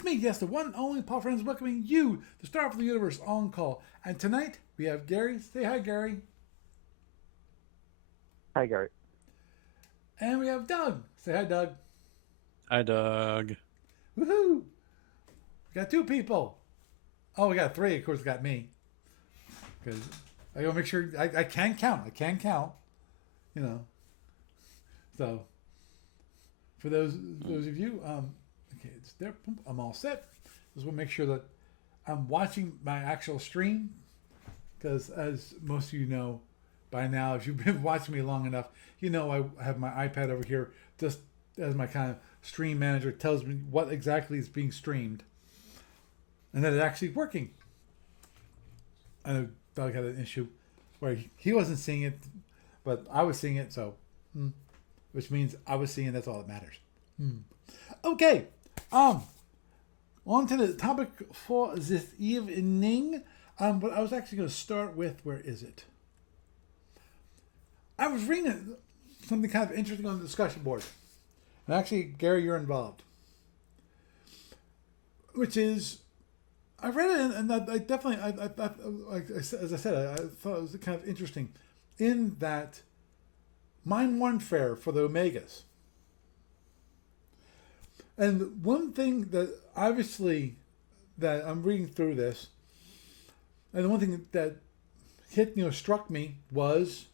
With me, yes, the one and only Paul Friends, welcoming you, the star of the universe, on call. And tonight we have Gary. Say hi, Gary. Hi, Gary. And we have Doug. Say hi, Doug. Hi, Doug. Woohoo! We got two people. Oh, we got three. Of course, we got me. Because I gotta make sure I can count. I can count. You know. So for those of you, okay, it's there. I'm all set. Just want to make sure that I'm watching my actual stream, because as most of you know by now, if you've been watching me long enough, you know I have my iPad over here just as my kind of stream manager. It tells me what exactly is being streamed, and that it's actually working. I know Doug had an issue where he wasn't seeing it, but I was seeing it, so which means I was seeing it. That's all that matters. Okay, on to the topic for this evening. But I was actually going to start with, where is it? I was reading something kind of interesting on the discussion board, and actually, Gary, you're involved. Which is, I read it, and I definitely, as I said, I thought it was kind of interesting, in that mine warfare for the Omegas. And one thing that obviously that I'm reading through this, and the one thing that struck me was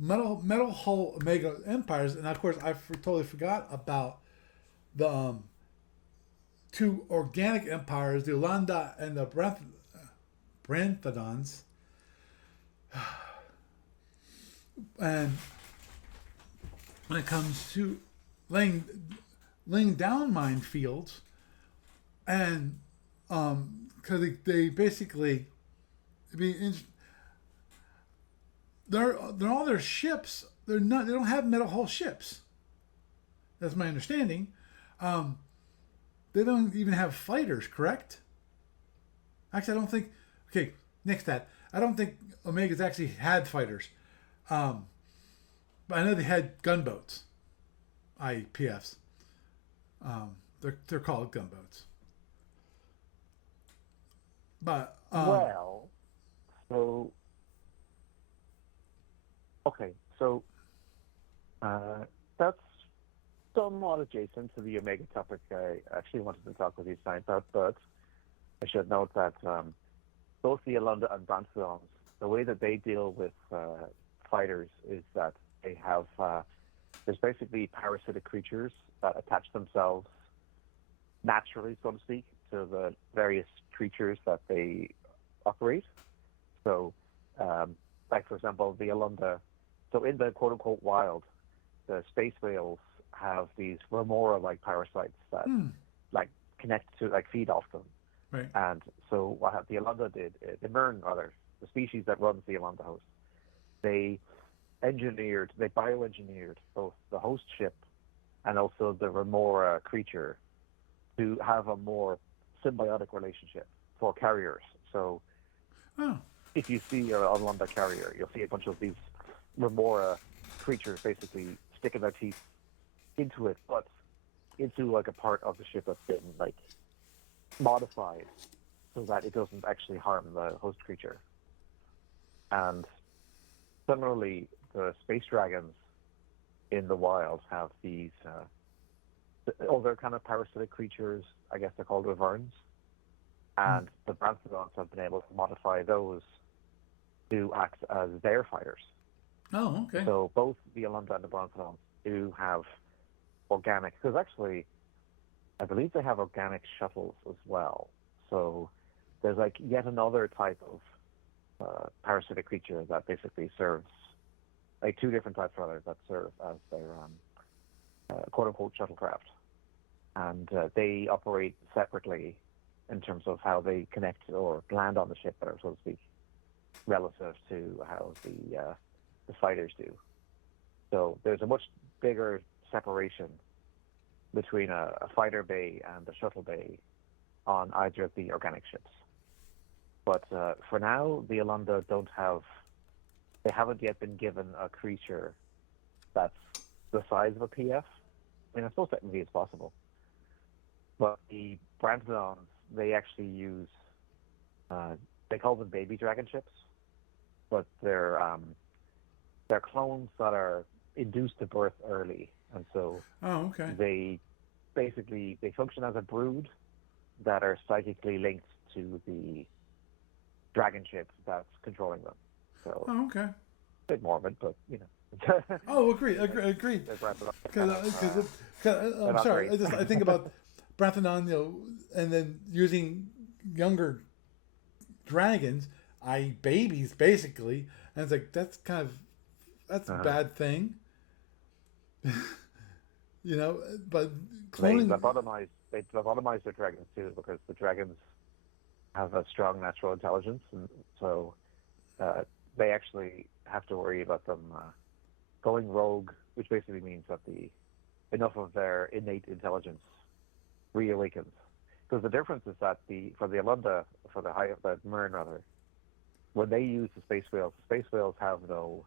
metal hull Omega empires, and of course I totally forgot about the two organic empires, the Olanda and the Branthodons, and when it comes to laying down minefields, and because they basically, I mean, they're all their ships. They don't have metal hull ships. That's my understanding. They don't even have fighters, correct? Actually, I don't think. Okay, next that. I don't think Omegas actually had fighters. But I know they had gunboats, i.e. PFs. They're called gunboats. But Well, so okay, so that's somewhat adjacent to the Omega topic I actually wanted to talk with you tonight about, but I should note that both the Alunda and Branthodons, the way that they deal with fighters is that they have there's basically parasitic creatures that attach themselves naturally, so to speak, to the various creatures that they operate. So, like for example, the Alunda. So in the quote-unquote wild, the space whales have these remora-like parasites that like connect to, like, feed off them. right. And so what the Alunda did, the Mern rather, the species that runs the Alunda host, they bioengineered both the host ship and also the remora creature to have a more symbiotic relationship for carriers. So Oh, if you see a Alunda carrier, you'll see a bunch of these remora creatures basically sticking their teeth into it, but into like a part of the ship that's been like modified so that it doesn't actually harm the host creature. And similarly, the space dragons in the wild have these other kind of parasitic creatures. I guess they're called wyverns, and the Branthodons have been able to modify those to act as their fighters. oh, okay. So both the Alunda and the Branthodons do have organic, because actually I believe they have organic shuttles as well. So there's like yet another type of parasitic creature that basically serves, like two different types rather, that serve as their quote-unquote shuttlecraft. And they operate separately in terms of how they connect or land on the ship, so to speak, relative to how the fighters do. So there's a much bigger separation between a fighter bay and a shuttle bay on either of the organic ships. But for now, the Alunda they haven't yet been given a creature that's the size of a PF. I mean, I suppose technically it's possible. But the Brantodons, they actually use, they call them baby dragon ships, but they're clones that are induced to birth early, and so Oh, okay. they they function as a brood that are psychically linked to the dragon ship that's controlling them. So Oh, okay. a bit morbid, but you know. Oh, agreed. Agreed. They're Brantodons. Because They're I'm not sorry. great. I think about Branthanon, and then using younger dragons, babies basically, and it's like that's a Uh-huh. bad thing, But They cloning, lobotomize their dragons too because the dragons have a strong natural intelligence, and so uh, they actually have to worry about them going rogue, which basically means that enough of their innate intelligence reawakens. Because the difference is that for the Alunda, the Mern rather, when they use the space whales have no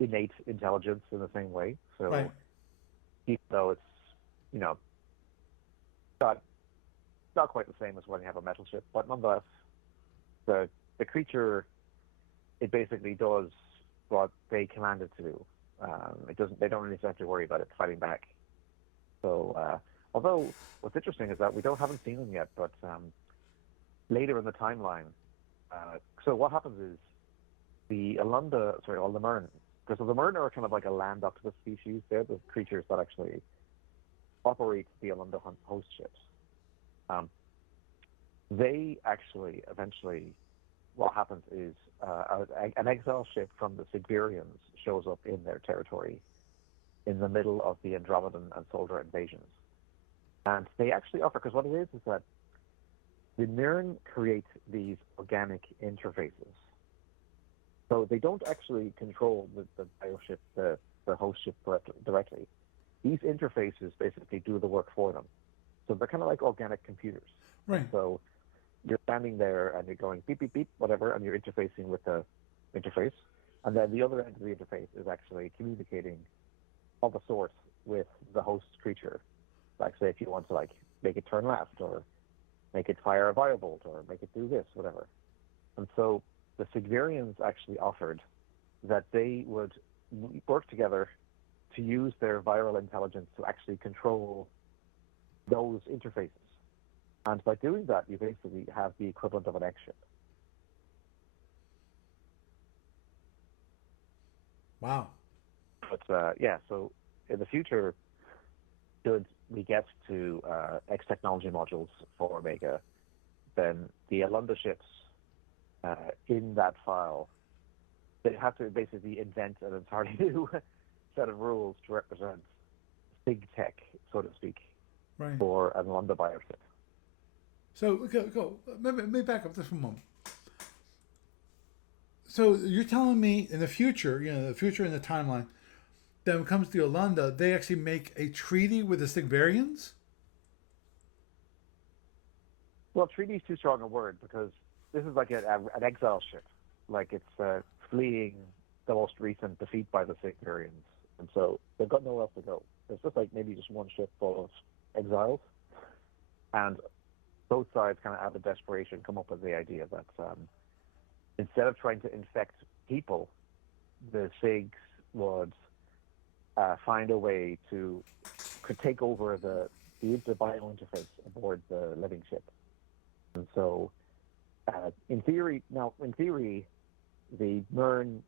innate intelligence in the same way. right? So even though it's you know not not quite the same as when you have a metal ship, but nonetheless, the creature, it basically does what they command it to do. It doesn't. They don't really have to worry about it fighting back. So, although what's interesting is that haven't seen them yet, but later in the timeline. So what happens is the Alunda, sorry, all the Mern, because the Mern are kind of like a land octopus species. They're the creatures that actually operate the Alunda host ships. Um, they actually eventually, what happens is an exile ship from the Siberians shows up in their territory in the middle of the Andromedan and Soldier invasions. And they actually offer, because what it is that the Mirren create these organic interfaces. So they don't actually control the bioship, the host ship directly. These interfaces basically do the work for them. So they're kind of like organic computers. Right. So you're standing there and you're going beep, beep, beep, whatever, and you're interfacing with the interface. And then the other end of the interface is actually communicating of a sort with the host creature. Like, say, if you want to like make it turn left or make it fire a firebolt or make it do this, whatever. And so the Sigvarians actually offered that they would work together to use their viral intelligence to actually control those interfaces. And by doing that, you basically have the equivalent of an egg ship. Wow. But yeah, so in the future, should we get to X technology modules for Omega, then the Alunda ships in that file, they have to basically invent an entirely new set of rules to represent big tech, so to speak, Right. for an Alunda bioship. So go. Let me back up just for a moment. So you're telling me in the future, the future in the timeline, that when it comes to Yolanda, they actually make a treaty with the Sigvarians? Well, treaty is too strong a word because this is like an exile ship. Like it's fleeing the most recent defeat by the Sigvarians. And so they've got nowhere else to go. It's just like maybe just one ship full of exiles. And both sides kind of out of desperation come up with the idea that instead of trying to infect people, the SIGs would find a way to could take over the bio interface aboard the living ship. And so, in theory, the Mern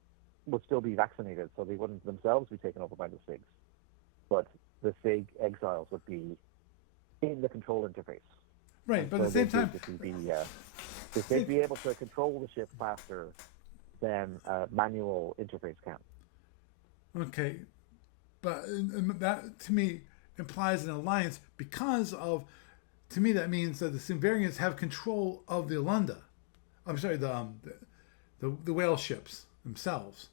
would still be vaccinated, so they wouldn't themselves be taken over by the SIGs. But the SIG exiles would be in the control interface. Right, and but so at the same time, they'd be able to control the ship faster than a manual interface can. okay, but that to me implies an alliance because of, to me that means that the Silverians have control of the Alunda. I'm sorry, the whale ships themselves.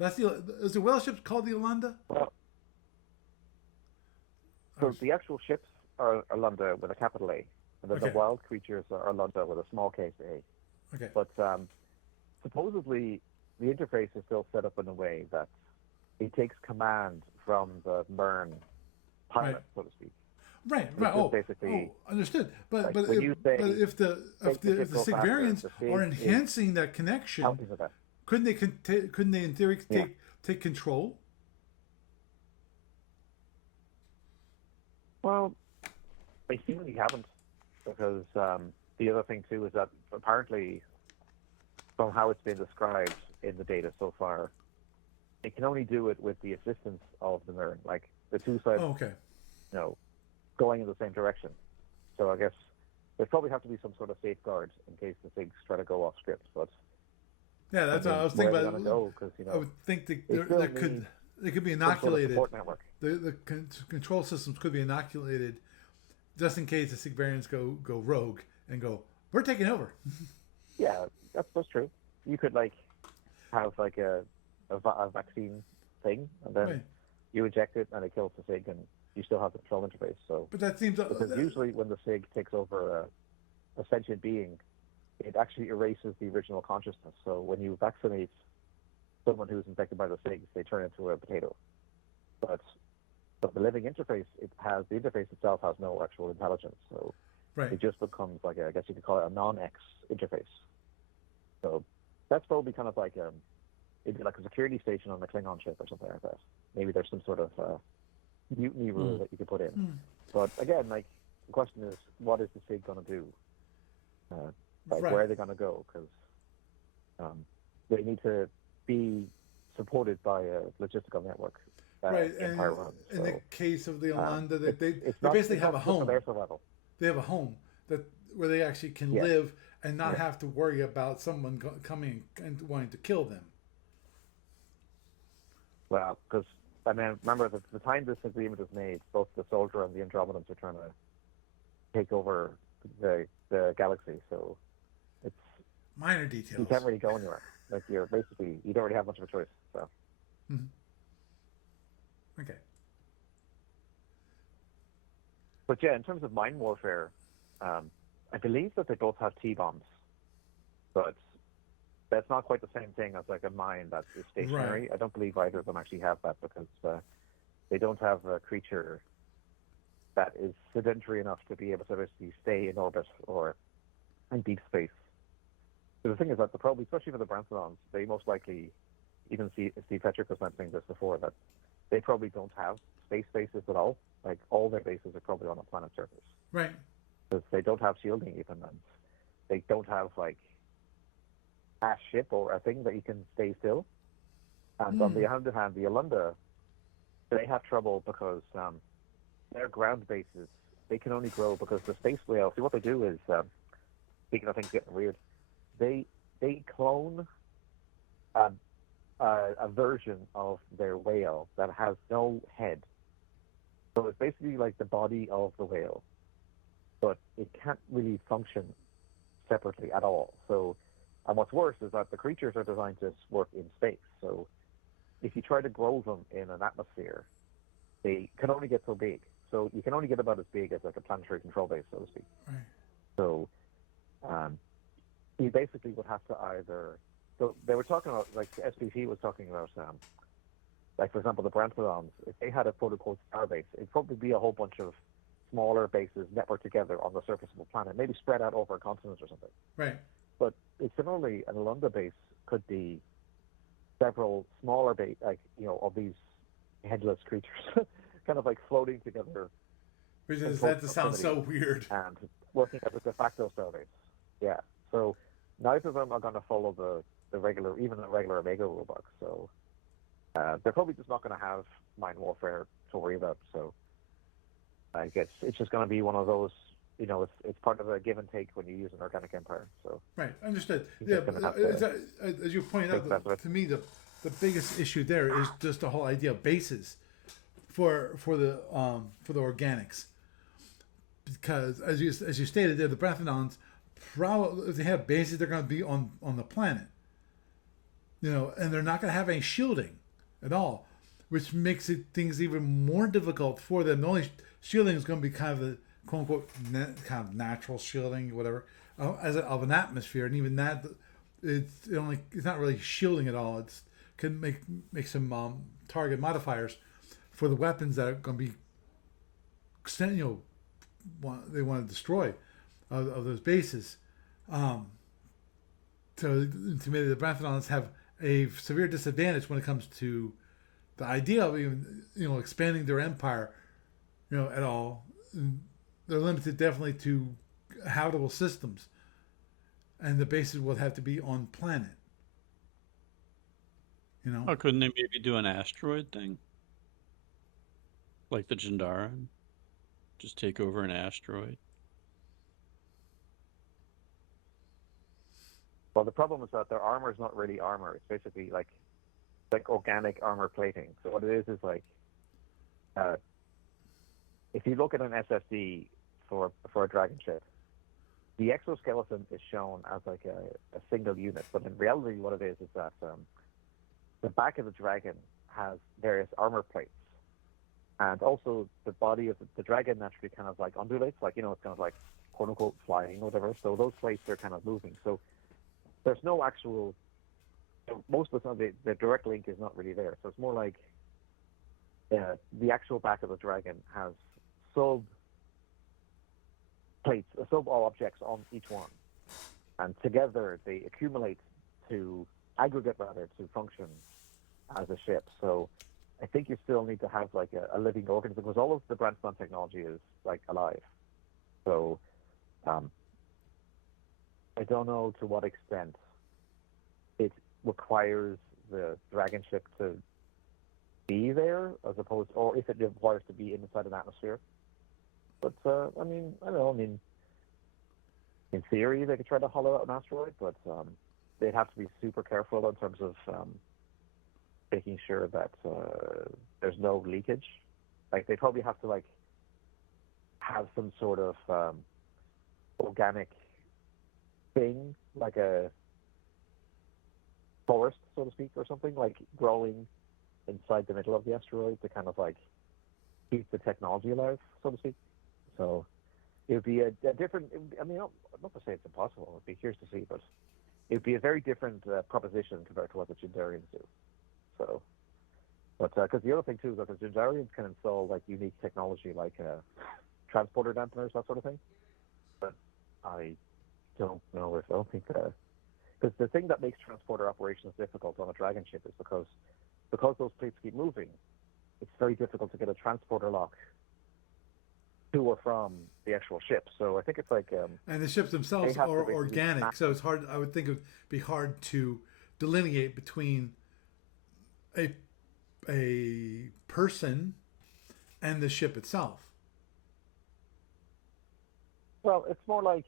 Is the whale ships called the Alunda? Well, so the actual ships are Alunda with a capital A, and then Okay. the wild creatures are Alunda with a small case A. Okay. But supposedly the interface is still set up in a way that it takes command from the Mern pilot, Right. so to speak. Right, It's right. just basically Understood. But like but when if, you say but if the make the ship the go SIG faster, variants the are SIG is enhancing that connection, helping with that. couldn't they in theory Yeah. take control? Well, they seemingly haven't, because the other thing too is that apparently, from how it's been described in the data so far, it can only do it with the assistance of the mirror, like the two sides, Oh, okay. going in the same direction. So I guess there probably have to be some sort of safeguard in case the things try to go off script. But Yeah, I that's what I mean, was where thinking are they about. going to go? Because I would think they still there could need they could be some sort of inoculated. support network. Control systems could be inoculated just in case the SIG variants go rogue and go, we're taking over. Yeah, that's true. You could like have like a vaccine thing, and then Right. you inject it, and it kills the SIG, and you still have the control interface. So But that seems because usually when the SIG takes over a sentient being, it actually erases the original consciousness. So when you vaccinate someone who's infected by the SIGs, they turn into a potato. But the living interface, the interface itself has no actual intelligence. So right. it just becomes like I guess you could call it a non-X interface. So that's probably kind of like it'd be like a security station on the Klingon ship or something like that. Maybe there's some sort of mutiny rule that you could put in. But again, like the question is, what is the SIG going to do? Like Right. where are they going to go? Because they need to be supported by a logistical network. Right, Empire and runs. in the case of the Yolanda, they not, basically it's have not a just for home. their survival. They have a home where they actually can Yeah. live and not Yeah. have to worry about someone coming and wanting to kill them. Well, because I mean, remember the time this agreement was made, both the Soldier and the Andromedans are trying to take over the galaxy. So it's Minor you details. can't really go anywhere. Like you don't really have much of a choice. So. Okay. But yeah, in terms of mind warfare, I believe that they both have T-bombs, but that's not quite the same thing as like a mine that is stationary. Right. I don't believe either of them actually have that because they don't have a creature that is sedentary enough to be able to basically stay in orbit or in deep space. So the thing is that especially for the Bransonons, they most likely, even Steve Petrick was mentioning this before, that they probably don't have space bases at all. Like all their bases are probably on a planet surface. Right. Because they don't have shielding even, and they don't have like a ship or a thing that you can stay still. And on the other hand, the Yolanda, they have trouble because their ground bases, they can only grow because the space whale, see what they do is, speaking of things getting weird, they clone a version of their whale that has no head. So it's basically like the body of the whale, but it can't really function separately at all. So, and what's worse is that the creatures are designed to work in space. So if you try to grow them in an atmosphere, they can only get so big. So you can only get about as big as like a planetary control base, so to speak. Right. So you basically would have to either... So they were talking about, like the SPC was talking about, like for example, the Brantodons, if they had a quote-unquote star base, it'd probably be a whole bunch of smaller bases networked together on the surface of a planet, maybe spread out over a continent or something. Right. But similarly, an Alunda base could be several smaller base, like, of these headless creatures, kind of like floating together. Which is that sounds so weird. And working as a de facto star base. Yeah. So neither of them are going to follow the regular Omega rulebook. So they're probably just not going to have mind warfare to worry about. So I guess it's just going to be one of those. It's part of a give and take when you use an organic empire. So right, understood. Yeah, as you pointed out, to me the biggest issue there is just the whole idea of bases for the organics, because as you stated there, the Brathonons probably, if they have bases, they're going to be on the planet, and they're not going to have any shielding at all, which makes things even more difficult for them. The only shielding is going to be kind of a quote unquote kind of natural shielding, whatever, of an atmosphere, and even that it's not really shielding at all. It can make some target modifiers for the weapons that are going to be they want to destroy of those bases. Um, to me, the Brathnons have a severe disadvantage when it comes to the idea of even expanding their empire, at all. And they're limited definitely to habitable systems, and the bases will have to be on planet. Oh, couldn't they maybe do an asteroid thing? Like the Jindarin? Just take over an asteroid? Well, the problem is that their armor is not really armor. It's basically like organic armor plating. So what it is like, uh, if you look at an SFD for a dragon ship, the exoskeleton is shown as like a single unit, but in reality, what it is that the back of the dragon has various armor plates, and also the body of the dragon naturally kind of like undulates, like it's kind of like quote unquote flying or whatever. So those plates are kind of moving. So there's no actual. Most of the time, the direct link is not really there. So it's more like the actual back of the dragon has sub plates, sub objects on each one, and together they accumulate to aggregate rather to function as a ship. So I think you still need to have like a living organism because all of the Branston technology is like alive. So I don't know to what extent it requires the dragon ship to be there as opposed, or if it requires to be inside an atmosphere. But I mean, I don't know. I mean, in theory, they could try to hollow out an asteroid, but they'd have to be super careful in terms of making sure that there's no leakage. Like they probably have to like have some sort of organic thing, like a forest, so to speak, or something, like growing inside the middle of the asteroid to kind of like keep the technology alive, so to speak. So it would be a different. I mean, not to say it's impossible. It'd be curious to see, but it would be a very different proposition compared to what the Jindarians do. So, but because the other thing too is that the Jindarians can install like unique technology, like transporter dampeners, that sort of thing. But I don't know if I don't think because the thing that makes transporter operations difficult on a Dragon ship is because those plates keep moving. It's very difficult to get a transporter lock to or from the actual ship. So I think it's like and the ships themselves are organic, so it's hard. I would think it would be hard to delineate between a person and the ship itself. Well, it's more like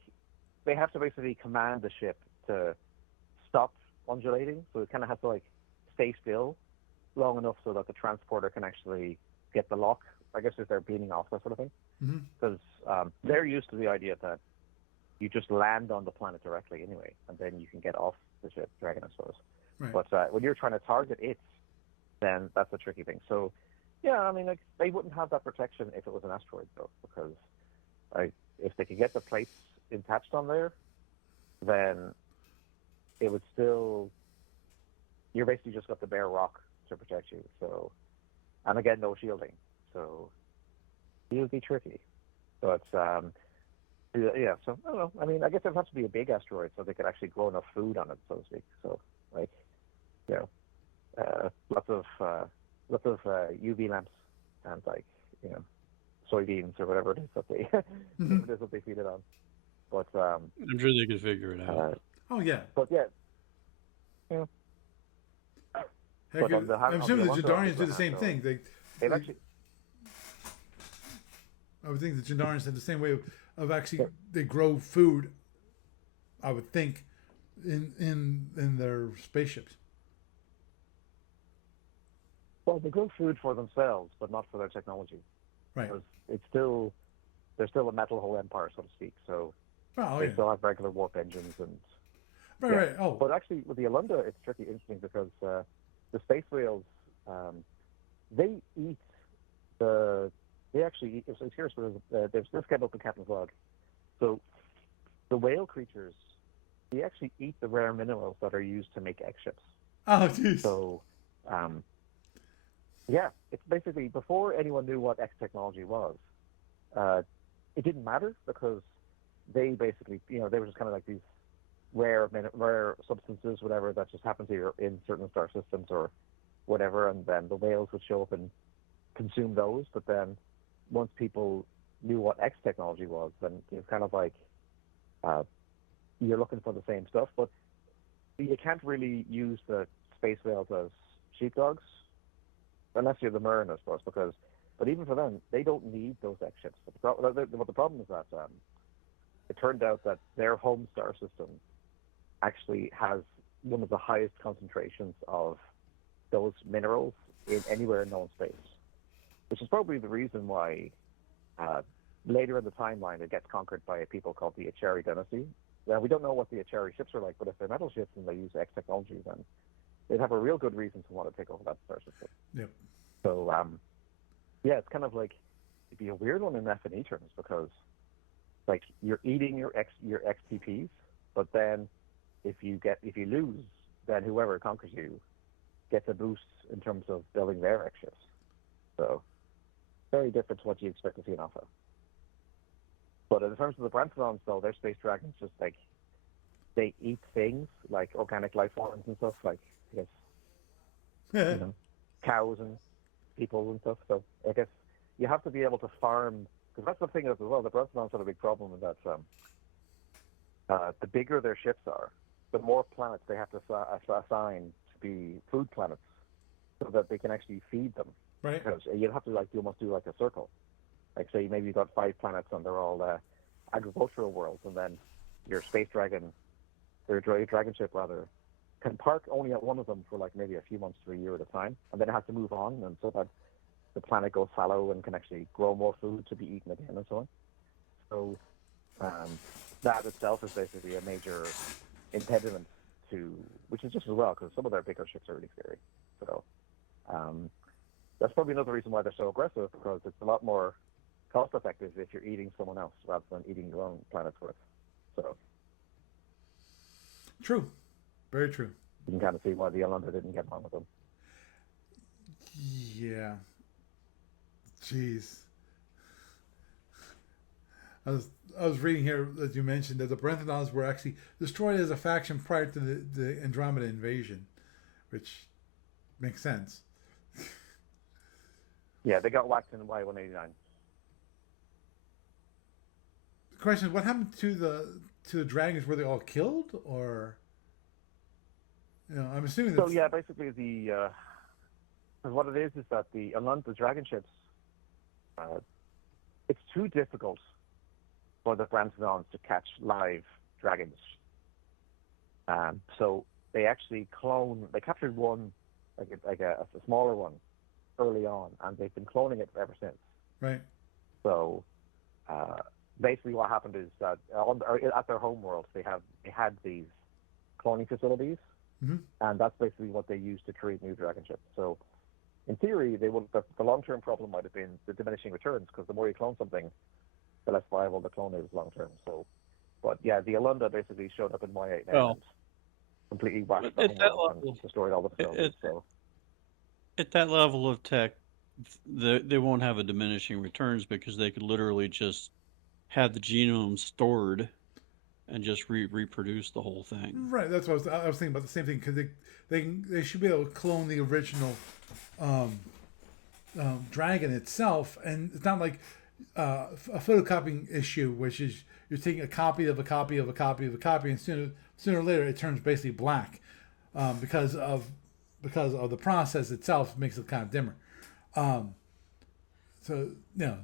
they have to basically command the ship to stop undulating, so it kind of has to like stay still long enough so that the transporter can actually get the lock. I guess if they're beating off, that sort of thing. Because they're used to the idea that you just land on the planet directly anyway, and then you can get off the ship, Dragon, I suppose. Right. But when you're trying to target it, then that's a tricky thing. So, yeah, I mean, like they wouldn't have that protection if it was an asteroid, though, because if they could get the plates attached on there, then it would still. You're basically just got the bare rock to protect you. So, and again, no shielding. So it would be tricky. But yeah. So I don't know. I mean, I guess it would have to be a big asteroid so they could actually grow enough food on it, so to speak. So like, you know, lots of UV lamps and like soybeans or whatever it is that they whatever it is that they feed it on. But I'm sure they could figure it out. Oh yeah. But yeah. Yeah. Heck, I'm assuming the Jindarians do the same thing. They've actually. I would think the Jindarians have the same way of actually they grow food. I would think in their spaceships. Well, they grow food for themselves, but not for their technology. Right. Because they're still a metal hole empire, so to speak. So they still have regular warp engines and. Right. Oh. But actually, with the Alunda, it's interesting because the space whales, they eat they actually eat. So here's there's this came up in Captain's Log. So the whale creatures, they actually eat the rare minerals that are used to make egg ships. Oh, jeez. So, yeah, it's basically before anyone knew what X technology was. it didn't matter because they basically, they were just kind of like these rare substances, whatever, that just happened to be in certain star systems or whatever, and then the whales would show up and consume those. But then once people knew what X technology was, then it's kind of like uh, you're looking for the same stuff, but you can't really use the space whales as sheepdogs unless you're the Mern, I suppose, because. But even for them, they don't need those X ships. But the problem is that it turned out that their home star system actually has one of the highest concentrations of those minerals in anywhere in known space, which is probably the reason why later in the timeline it gets conquered by a people called the Acheri dynasty. Now, we don't know what the Acheri ships are like, but if they're metal ships and they use X technology, then they'd have a real good reason to want to take over that star system. Yep. So, yeah, it's kind of like, it'd be a weird one in F&E terms because, like, you're eating your XPPs, but then if you lose, then whoever conquers you gets a boost in terms of building their X ships. So, very different to what you expect to see in Alpha. But in terms of the Branthonons, though, their space dragons just like they eat things like organic life forms and stuff, like I guess cows and people and stuff. So I guess you have to be able to farm, because that's the thing as well. The Branthonons have a big problem in that the bigger their ships are, the more planets they have to assign to be food planets, so that they can actually feed them. Right. Because you'd have to you almost do like a circle. Like say maybe you've got 5 planets and they're all agricultural worlds, and then your space dragon, or your dragon ship rather, can park only at one of them for like maybe a few months to a year at a time, and then it has to move on, and so that the planet goes fallow and can actually grow more food to be eaten again and so on. So that itself is basically a major impediment to, which is just as well because some of their bigger ships are really scary. So that's probably another reason why they're so aggressive, because it's a lot more cost effective if you're eating someone else rather than eating your own planet's worth. So true, very true. You can kind of see why the Yolanda didn't get along with them. Yeah. Jeez. I was reading here that you mentioned that the Branthonons were actually destroyed as a faction prior to the Andromeda invasion, which makes sense. Yeah, they got whacked in Y-189. The question is, what happened to the dragons? Were they all killed, or I'm assuming that. So yeah, basically what it is that the dragon ships, it's too difficult for the Branthonons to catch live dragons. So they actually they captured one, like a smaller one, early on, and they've been cloning it ever since. Right. So basically, what happened is that at their home world, they had these cloning facilities, and that's basically what they used to create new dragon ships. So in theory, the long-term problem might have been the diminishing returns, because the more you clone something, the less viable the clone is long-term. So, but yeah, the Yolanda basically showed up in Y89 and completely whacked the home world and destroyed all the facilities. At that level of tech, they won't have a diminishing returns, because they could literally just have the genome stored and just reproduce the whole thing. Right. That's what I was thinking about, the same thing, because they should be able to clone the original dragon itself, and it's not like a photocopying issue, which is you're taking a copy of a copy of a copy of a copy, and sooner or later it turns basically black because of the process itself makes it kind of dimmer. So in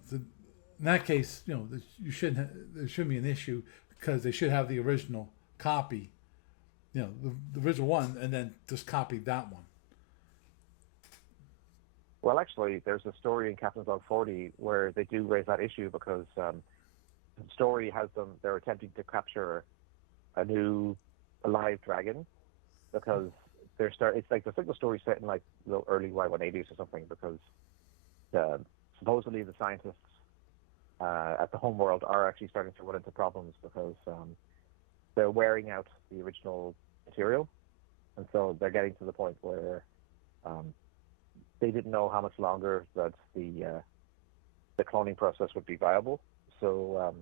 that case, there shouldn't be an issue, because they should have the original copy, the original one, and then just copy that one. Well, actually, there's a story in Captain's Log 40 where they do raise that issue, because the story has they're attempting to capture a new alive dragon, because it's like the story set in like the early Y180s or something, because supposedly the scientists at the homeworld are actually starting to run into problems, because they're wearing out the original material, and so they're getting to the point where they didn't know how much longer that the cloning process would be viable. So,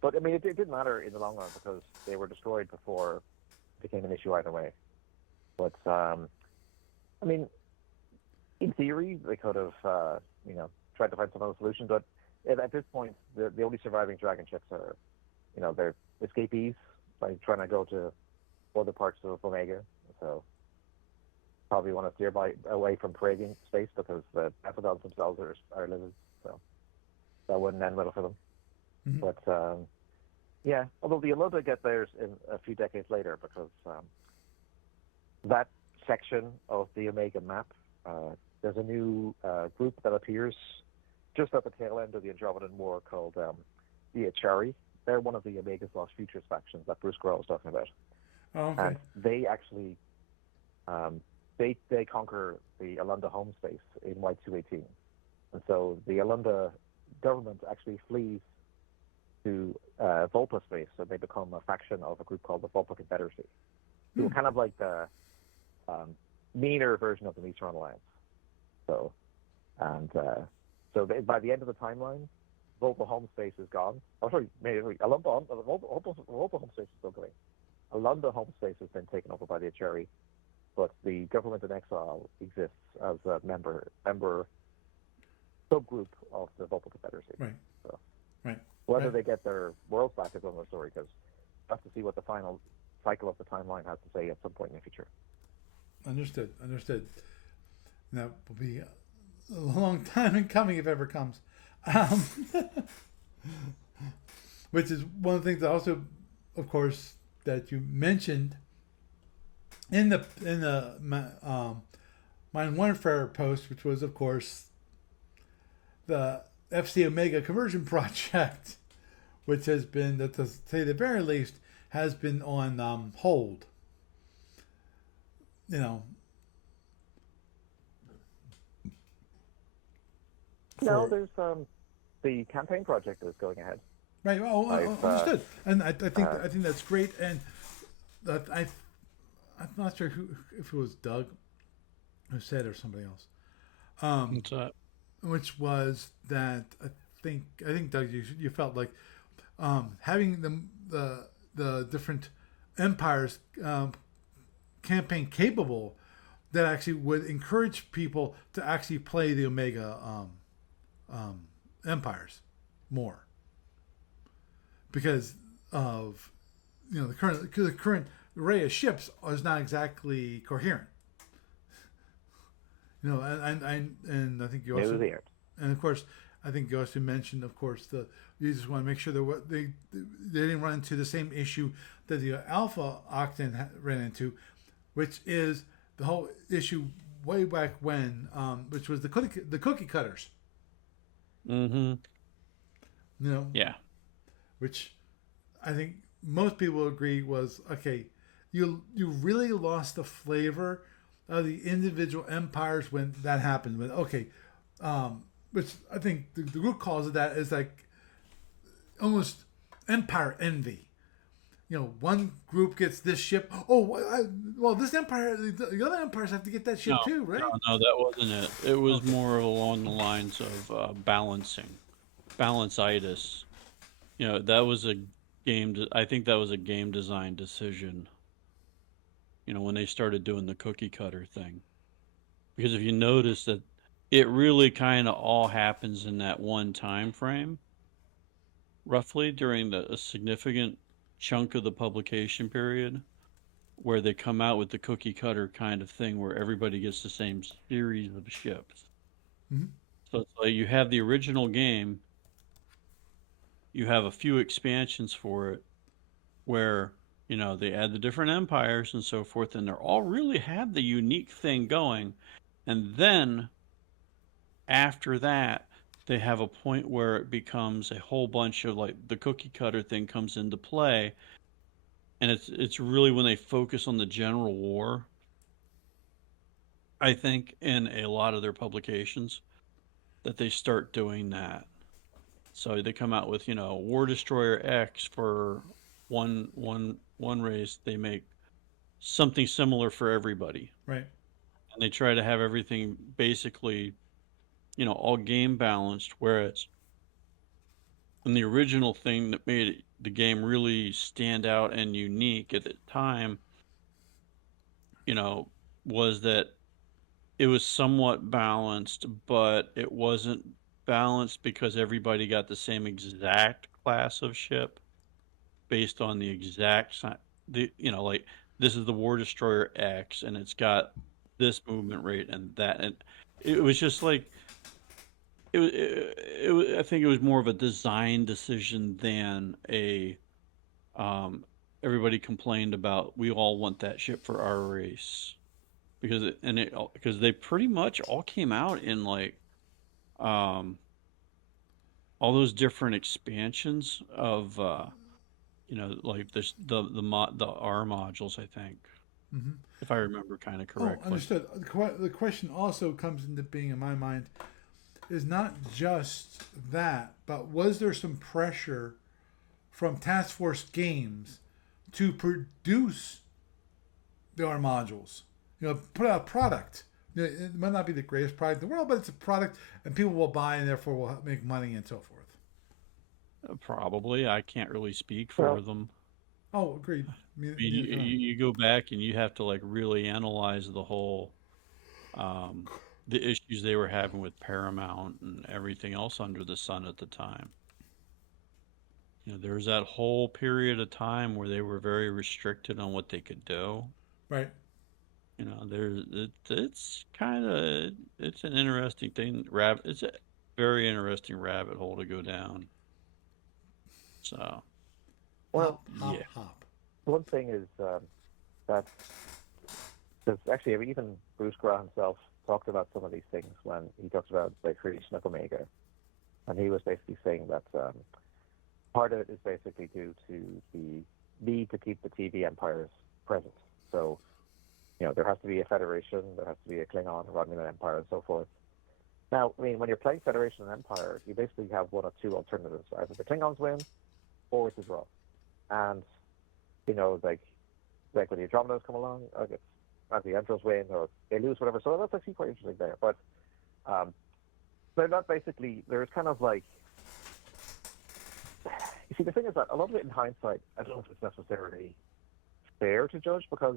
but I mean, it didn't matter in the long run because they were destroyed before it became an issue either way. But I mean, in theory, they could have, tried to find some other solution. But at this point, the only surviving dragon ships are, they're escapees, like trying to go to other parts of Omega. So probably want to steer away from parading space because the Aphrodons themselves are lizards. So that wouldn't end well for them. Mhm. But yeah, although the Alunda get theirs in a few decades later because that section of the Omega map, there's a new group that appears just at the tail end of the Andromedan War called the Achari. They're one of the Omega's Lost Futures factions that Bruce Grohl was talking about. Oh, okay. And they actually they conquer the Alunda home space in Y218. And so the Alunda government actually flees to Volpa space, so they become a faction of a group called the Volpa Confederacy. Who are kind of like the meaner version of the Eastern Alliance. So, and by the end of the timeline, Volpa home space is gone. Oh, sorry, Volpa home space is still going. Alunda home space has been taken over by the Achari, but the government in exile exists as a member subgroup of the Volpa Confederacy. Right. So, right. Whether right. they get their worlds back is another story, because we have to see what the final cycle of the timeline has to say at some point in the future. Understood. That will be a long time in coming if it ever comes. Which is one of the things that also, of course, that you mentioned in the Mind Warfare post, which was, of course, the FC Omega conversion project, which has been, to say the very least, has been on hold. No, there's the campaign project is going ahead. Right. Oh, understood. And I think that's great. And that I'm not sure if it was Doug who said it or somebody else. What's that? Which was that I think Doug, you felt like having the different empires campaign capable that actually would encourage people to actually play the Omega empires more, because of the current array of ships is not exactly coherent. And I think you also, and of course, I think you also mentioned, of course, you just want to make sure that they didn't run into the same issue that the Alpha Octane ran into, which is the whole issue way back when, which was the cookie cutters. Mm-hmm. Yeah. Which I think most people agree was, okay, you really lost the flavor of the individual empires when that happened. But which I think the root cause of that is like almost empire envy. One group gets this ship. Oh, this empire, the other empires have to get that ship too, right? No, that wasn't it. It was more along the lines of balance-itis. That was a game. I think that was a game design decision. When they started doing the cookie cutter thing, because if you notice that it really kind of all happens in that one time frame, roughly during a significant chunk of the publication period, where they come out with the cookie cutter kind of thing where everybody gets the same series of ships. Mm-hmm. So it's like you have the original game, you have a few expansions for it where they add the different empires and so forth, and they all really have the unique thing going. And then after that, they have a point where it becomes a whole bunch of, like, the cookie cutter thing comes into play, and it's really when they focus on the general war, I think, in a lot of their publications, that they start doing that. So they come out with War Destroyer X for one race. They make something similar for everybody, right? And they try to have everything basically all game balanced, whereas And the original thing that made the game really stand out and unique at the time, you know, was that it was somewhat balanced, but it wasn't balanced because everybody got the same exact class of ship based on the exact like this is the War Destroyer X and it's got this movement rate and that, and it was just like I think it was more of a design decision than a everybody complained about we all want that ship for our race because they pretty much all came out in like um all those different expansions of like the R modules, I think, Hmm. if I remember kind of Oh, correctly. understood. The question also comes into being in my mind is not just that, but was there some pressure from Task Force Games to produce the R modules? Put out a product. It might not be the greatest product in the world, but it's a product, and people will buy, and therefore will make money and so forth. Probably, I can't really speak for Well, them. Oh, agreed. I mean, Neither can I. you go back and you have to like really analyze the whole um, the issues they were having with Paramount and everything else under the sun at the time. There was that whole period of time where they were very restricted on what they could do. Right. It's kind of it's an interesting thing. It's a very interesting rabbit hole to go down. So well, Hop, hop, yeah, hop. one thing is that because actually even Bruce Grant himself talked about some of these things when he talked about the creation of Omega, and he was basically saying that part of it is basically due to the need to keep the TV empires present. So there has to be a Federation, there has to be a Klingon, a Romulan Empire, and so forth. Now, I mean, when you're playing Federation and Empire, you basically have one of two alternatives: either the Klingons win, or it's a draw. And like when the Andromedas come along, the Emperors win or they lose, whatever. So that's actually quite interesting there. But they're not basically. There's kind of like, you see, the thing is that a lot of it in hindsight, I don't know if it's necessarily fair to judge because,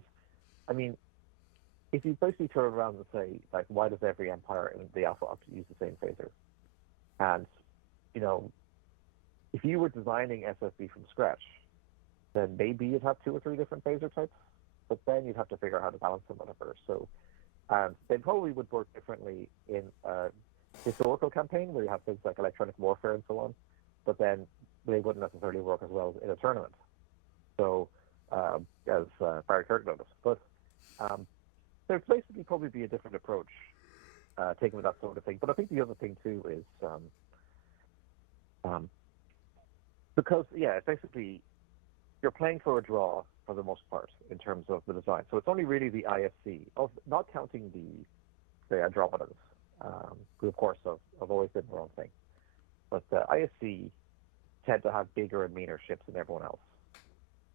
I mean, if you basically turn around and say, like, why does every empire in the Alpha Opt use the same phaser? And, if you were designing SFB from scratch, then maybe you'd have 2 or 3 different phaser types, but then you'd have to figure out how to balance them, whatever. So, they probably would work differently in a historical campaign where you have things like electronic warfare and so on, but then they wouldn't necessarily work as well in a tournament. So, as Barry Kirk noticed. But there'd basically probably be a different approach taken with that sort of thing. But I think the other thing too is because it's basically you're playing for a draw for the most part in terms of the design. So it's only really the IFC, not counting the Andromedas, who of course have always been their own thing. But the IFC tend to have bigger and meaner ships than everyone else.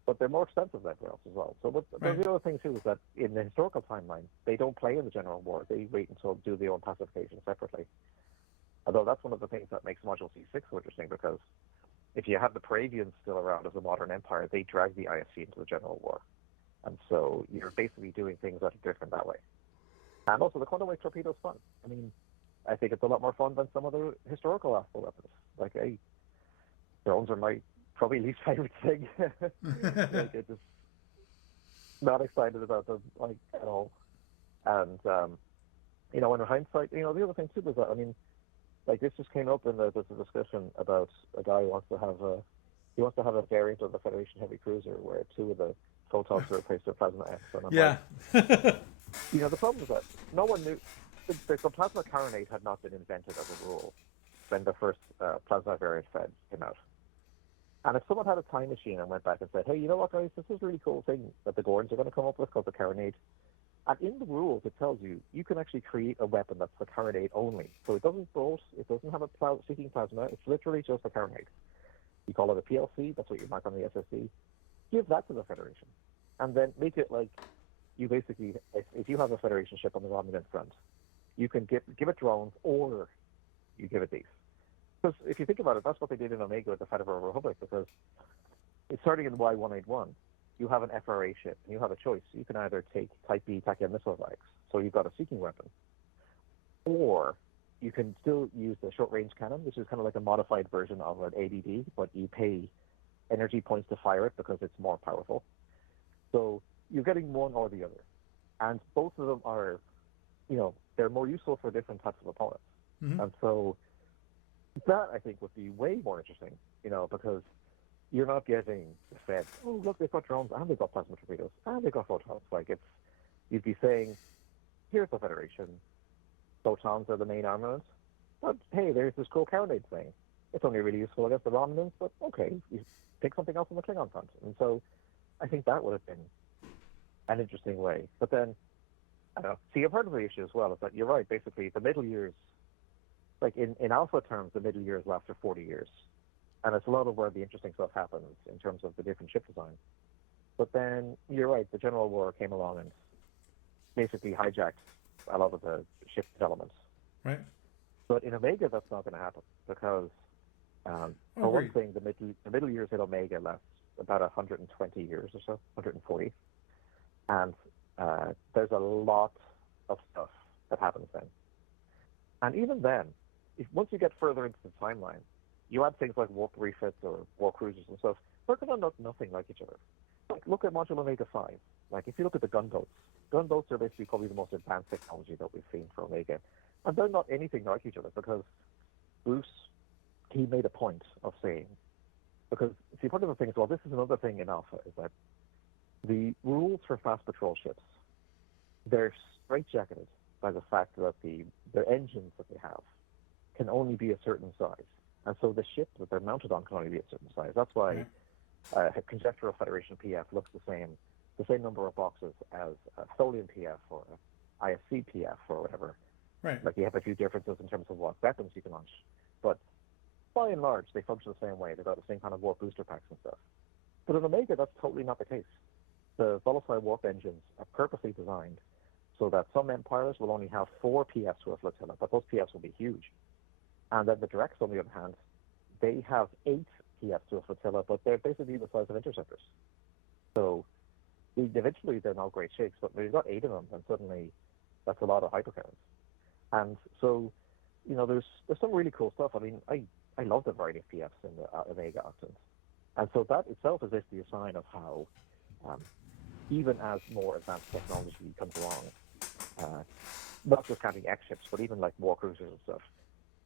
But they're more expensive than everyone else as well. So Right. the other thing too is that in the historical timeline, they don't play in the general war. They wait until do their own pacification separately. Although that's one of the things that makes Module C6 so interesting because if you have the Praevians still around as a modern empire, they drag the IFC into the general war. And so you're basically doing things that are different that way. And also the quantum wave torpedo is fun. I mean, I think it's a lot more fun than some of the historical asphalt weapons. Like, hey, drones are my probably least favorite thing. Like, I just not excited about them like at all. And in hindsight, the other thing too is that I mean, like this just came up in there's a discussion about a guy who wants to have a variant of the Federation heavy cruiser where 2 of the photons are replaced with plasma X, and I'm like, Yeah. the problem is that no one knew the plasma carinate had not been invented as a rule when the first plasma variant fed came out. And if someone had a time machine and went back and said, hey, you know what, guys, this is a really cool thing that the Gorns are going to come up with called the carinate. And in the rules, it tells you can actually create a weapon that's the carinate only. So it doesn't bolt, it doesn't have a seeking plasma, it's literally just a carinate. You call it a PLC, that's what you mark on the SSD. Give that to the Federation. And then make it like, you basically, if you have a Federation ship on the Romulan front, you can give it drones or you give it these. Because if you think about it, that's what they did in Omega with the Federal Republic, because it's starting in Y181. You have an FRA ship, and you have a choice. You can either take Type B Tachyon missile bags, so you've got a seeking weapon, or you can still use the short-range cannon, which is kind of like a modified version of an ADD, but you pay energy points to fire it because it's more powerful. So you're getting one or the other. And both of them are, they're more useful for different types of opponents. Mm-hmm. And so that, I think, would be way more interesting, because you're not getting the Fed, oh, look, they've got drones, and they've got plasma torpedoes, and they've got photons. You'd be saying, here's the Federation, photons are the main armament, but hey, there's this cool carronade thing. It's only really useful against the Romulans, but okay, you pick something else on the Klingon front. And so I think that would have been an interesting way. But then, I don't know, see, a part of the issue as well is that you're right, basically, the middle years, like in alpha terms, the middle years last for 40 years. And it's a lot of where the interesting stuff happens in terms of the different ship design. But then, you're right, the General War came along and basically hijacked a lot of the ship developments. Right. But in Omega, that's not going to happen because, for one thing, the middle years in Omega last about 120 years or so, 140. And there's a lot of stuff that happens then. And even then, once you get further into the timeline, you add things like warp refits or war cruisers and stuff, they're going to look nothing like each other. Like, look at Module Omega 5. Like, if you look at the gunboats are basically probably the most advanced technology that we've seen for Omega. And they're not anything like each other because Bruce, he made a point of saying, because, see, one of the things, well, this is another thing in Alpha, is that the rules for fast patrol ships, they're straitjacketed by the fact that the engines that they have can only be a certain size. And so the ship that they're mounted on can only be a certain size. That's why a Conjectural Federation PF looks the same number of boxes as a Tholian PF or a IFC PF or whatever. Right. Like, you have a few differences in terms of what weapons you can launch. But by and large, they function the same way. They've got the same kind of warp booster packs and stuff. But in Omega, that's totally not the case. The volatile warp engines are purposely designed so that some empires will only have 4 PFs to a flotilla, but those PFs will be huge. And then the directs, on the other hand, they have 8 PFs to a flotilla, but they're basically the size of interceptors. So eventually they're not great shakes, but when you've got 8 of them, then suddenly that's a lot of hypercurrents. And so, there's some really cool stuff. I mean, I love the variety of PFs in the Omega Octans. And so that itself is basically a sign of how, even as more advanced technology comes along, not just counting X ships, but even like war cruisers and stuff,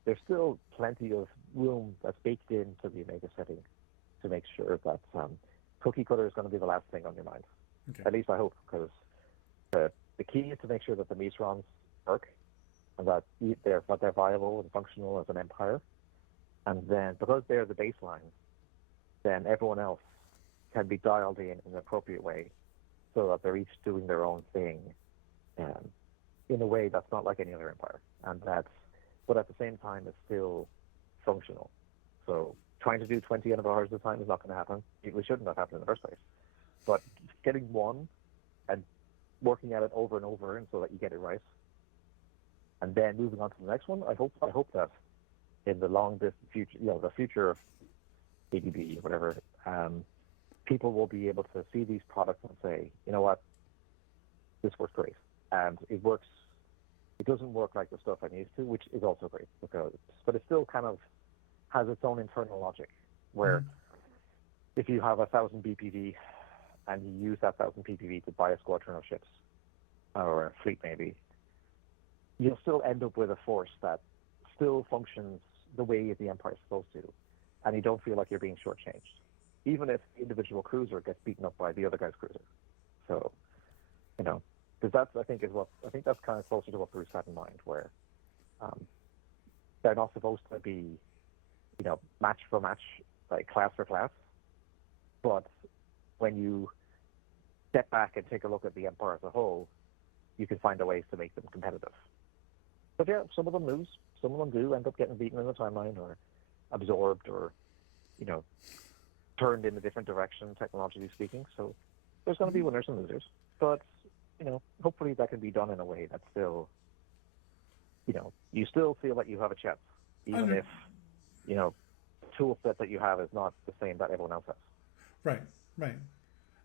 there's still plenty of room that's baked into the Omega setting to make sure that cookie cutter is going to be the last thing on your mind. Okay. At least I hope, because the key is to make sure that the Mesrons work and that they're viable and functional as an empire. And then, because they're the baseline, then everyone else can be dialed in an appropriate way so that they're each doing their own thing in a way that's not like any other empire. But at the same time, it's still functional. So trying to do 20 NFRs at a time is not going to happen. It shouldn't have happened in the first place. But getting one and working at it over and over and so that you get it right, and then moving on to the next one, I hope that in the long distant future, the future of ADB or whatever, people will be able to see these products and say, you know what, this works great. And it works. It doesn't work like the stuff I'm used to, which is also great, but it still kind of has its own internal logic, where if you have 1,000 BPV and you use that 1,000 BPV to buy a squadron of ships, or a fleet maybe, you'll still end up with a force that still functions the way the Empire is supposed to, and you don't feel like you're being shortchanged, even if the individual cruiser gets beaten up by the other guy's cruiser. So, because that's, I think that's kind of closer to what Bruce had in mind, where they're not supposed to be, match for match, like class for class, but when you step back and take a look at the Empire as a whole, you can find a ways to make them competitive. But yeah, some of them lose, some of them do end up getting beaten in the timeline, or absorbed, or turned in a different direction, technologically speaking. So there's going to be winners and losers, but hopefully that can be done in a way that still, you still feel like you have a chance, even if tool set that you have is not the same that everyone else has. Right, right.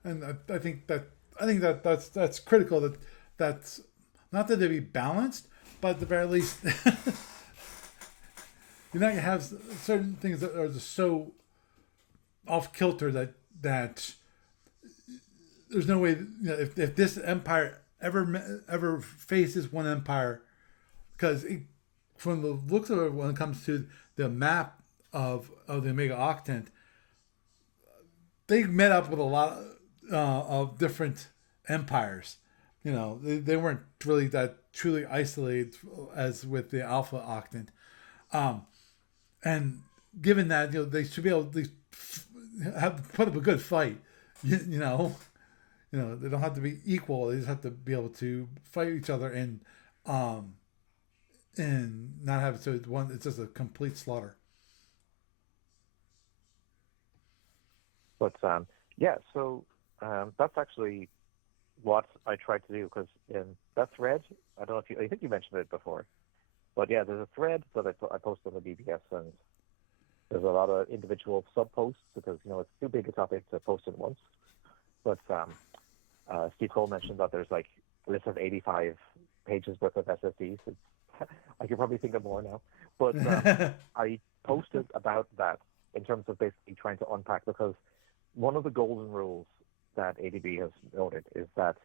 And I think that's critical. That's not that they be balanced, but at the very least, you're not gonna have certain things that are just so off kilter that there's no way. If this empire ever faces one empire, because from the looks of it, when it comes to the map of the Omega Octant, they met up with a lot of different empires. They weren't really that truly isolated as with the Alpha Octant. And given that, they should be able to have put up a good fight. They don't have to be equal. They just have to be able to fight each other and not have it so it's just a complete slaughter. But that's actually what I tried to do, because in that thread, I don't know if I think you mentioned it before, but yeah, there's a thread that I posted on the BBS, and there's a lot of individual sub posts because it's too big a topic to post at once. But Steve Cole mentioned that there's like a list of 85 pages worth of SSDs. I could probably think of more now, but I posted about that in terms of basically trying to unpack, because one of the golden rules that ADB has noted is that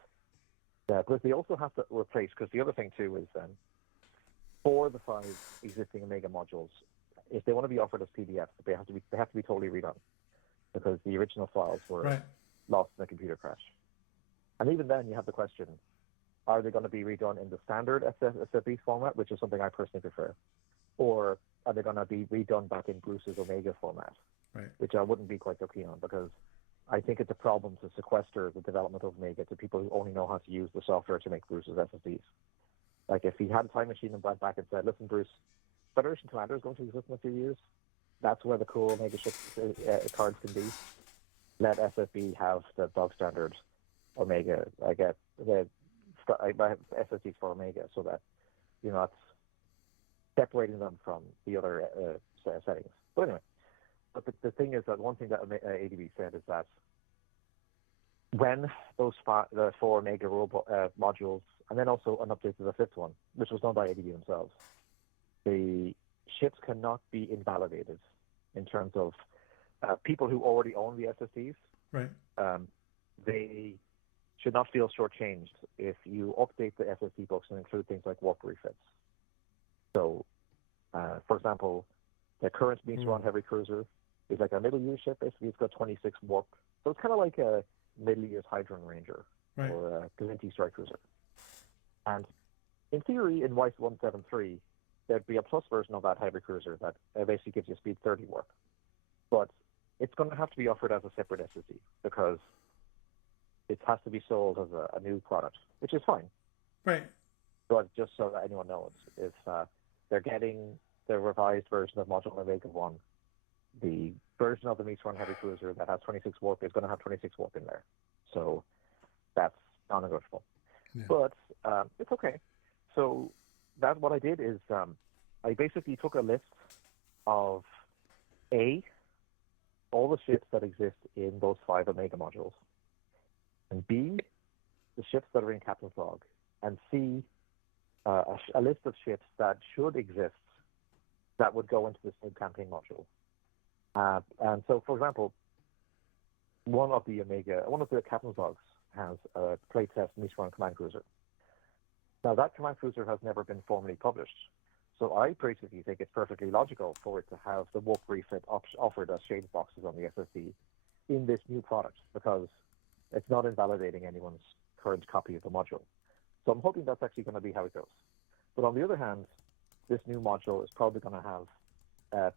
they also have to replace, because the other thing too is for the 5 existing Omega modules, if they want to be offered as PDFs, they have to be totally redone, because the original files were lost in a computer crash. And even then, you have the question: are they going to be redone in the standard SFU format, which is something I personally prefer, or are they going to be redone back in Bruce's Omega format, which I wouldn't be quite so keen on, because I think it's a problem to sequester the development of Omega to people who only know how to use the software to make Bruce's SSDs. Like, if he had a time machine and went back and said, listen, Bruce, Federation Commander is going to exist in a few years. That's where the cool Omega ship cards can be. Let SFB have the bog standard Omega. I get the SSDs for Omega, so that you're not separating them from the other settings. But anyway, the thing is that one thing that ADB said is that when the 4 Omega modules, and then also an update to the 5th one, which was done by ADB themselves, the ships cannot be invalidated in terms of people who already own the SSDs. Right. They should not feel shortchanged if you update the SSD books and include things like warp refits. So, for example, the current Meteoron Heavy Cruiser is like a middle year ship. Basically, it's got 26 warp. So it's kind of like a middle year's Hydron Ranger or a Gazinti Strike Cruiser. And in theory, in WISE 173, there'd be a plus version of that Heavy Cruiser that basically gives you speed 30 warp. But it's going to have to be offered as a separate SSD, because it has to be sold as a new product, which is fine. Right. But just so that anyone knows, if they're getting the revised version of Module Omega 1, the version of the Meteoron Heavy Cruiser that has 26 warp is going to have 26 warp in there. So that's non-negotiable. Yeah. But it's okay. So that's what I did is I basically took a list of all the ships that exist in those 5 Omega modules, and B, the ships that are in Captain's Log, and C, a list of ships that should exist that would go into this new campaign module. And so, for example, one of the Captain's Logs has a playtest Meteoron Command Cruiser. Now, that Command Cruiser has never been formally published, so I basically think it's perfectly logical for it to have the warp refit offered as shade boxes on the SSD in this new product, because it's not invalidating anyone's current copy of the module. So I'm hoping that's actually going to be how it goes. But on the other hand, this new module is probably going to have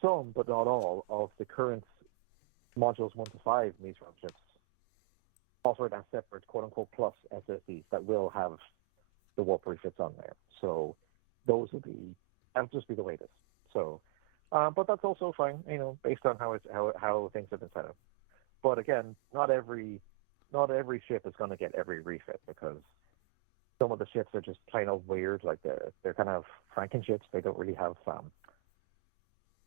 some, but not all, of the current modules 1 to 5 Meteoron ships offered as separate quote-unquote plus SSDs that will have the warp refits on there. So that'll just be the way it is. So, but that's also fine, based on how things have been set up. But again, not every ship is going to get every refit, because some of the ships are just plain old weird. Like they're kind of Franken ships. They don't really have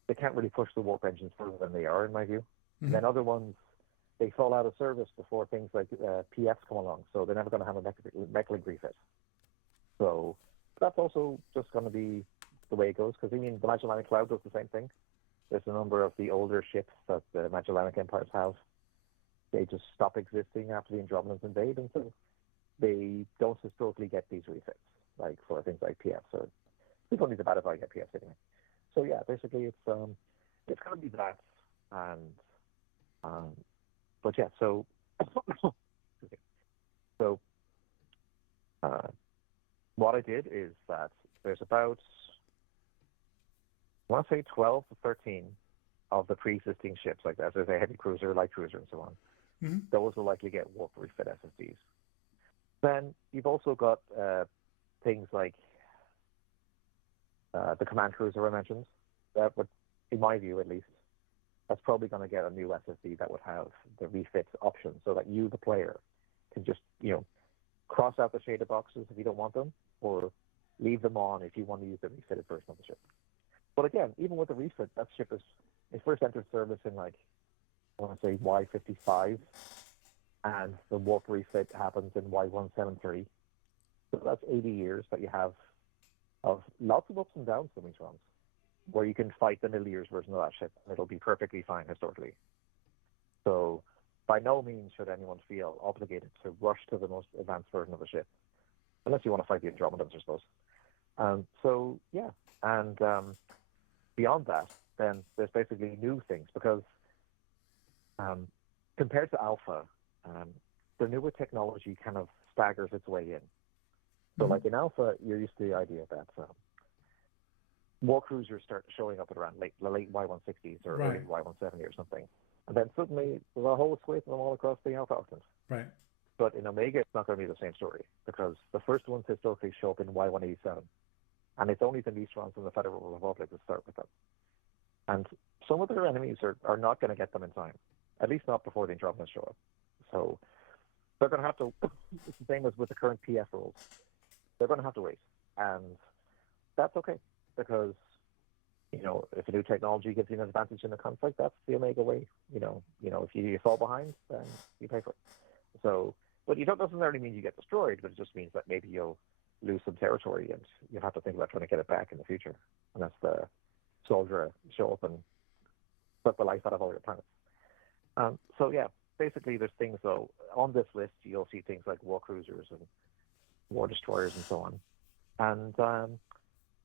they can't really push the warp engines further than they are, in my view. Mm-hmm. And then other ones, they fall out of service before things like PFs come along, so they're never going to have a mechanically refit. So that's also just going to be the way it goes, because I mean, the Magellanic Cloud does the same thing. There's a number of the older ships that the Magellanic empires have. They just stop existing after the Andromedans invade, and so they don't historically get these refits, like for things like PFs. Or we don't need to bad if I get PFs anyway. So yeah, basically it's going to be that, and but yeah, so so what I did is that there's about, I want to say 12 to 13 of the pre-existing ships like that. There's a heavy cruiser, light cruiser, and so on. Mm-hmm. Those will likely get warp refit SSDs. Then you've also got things like the command cruiser I mentioned. That would, in my view at least, that's probably going to get a new SSD that would have the refit option, so that you, the player, can just cross out the shaded boxes if you don't want them, or leave them on if you want to use the refitted version of the ship. But again, even with the refit, that ship is first entered service in like, I want to say Y55, and the warp refit happens in Y173. So that's 80 years that you have of lots of ups and downs for Metrons, where you can fight the Middle Years version of that ship, and it'll be perfectly fine historically. So by no means should anyone feel obligated to rush to the most advanced version of the ship, unless you want to fight the Andromedans, I suppose. So yeah, and beyond that, then there's basically new things, because compared to Alpha, the newer technology kind of staggers its way in. So like in Alpha, you're used to the idea that war cruisers start showing up at around the late Y160s or early Y170 or something. And then suddenly there's a whole swathe of them all across the Alpha Octant. Right. But in Omega, it's not going to be the same story, because the first ones historically show up in Y187. And it's only the Metrons and the Federal Republic that start with them. And some of their enemies are not going to get them in time, at least not before the Andromedans show up. So they're going to have to, it's the same as with the current PF rules, they're going to have to wait. And that's okay, because, if a new technology gives you an advantage in a conflict, that's the Omega way. If you fall behind, then you pay for it. So, but you don't necessarily mean you get destroyed, but it just means that maybe you'll lose some territory, and you'll have to think about trying to get it back in the future. And that's the soldier show up and suck the life out of all your planets. So yeah, basically there's things, though, on this list you'll see things like war cruisers and war destroyers and so on. And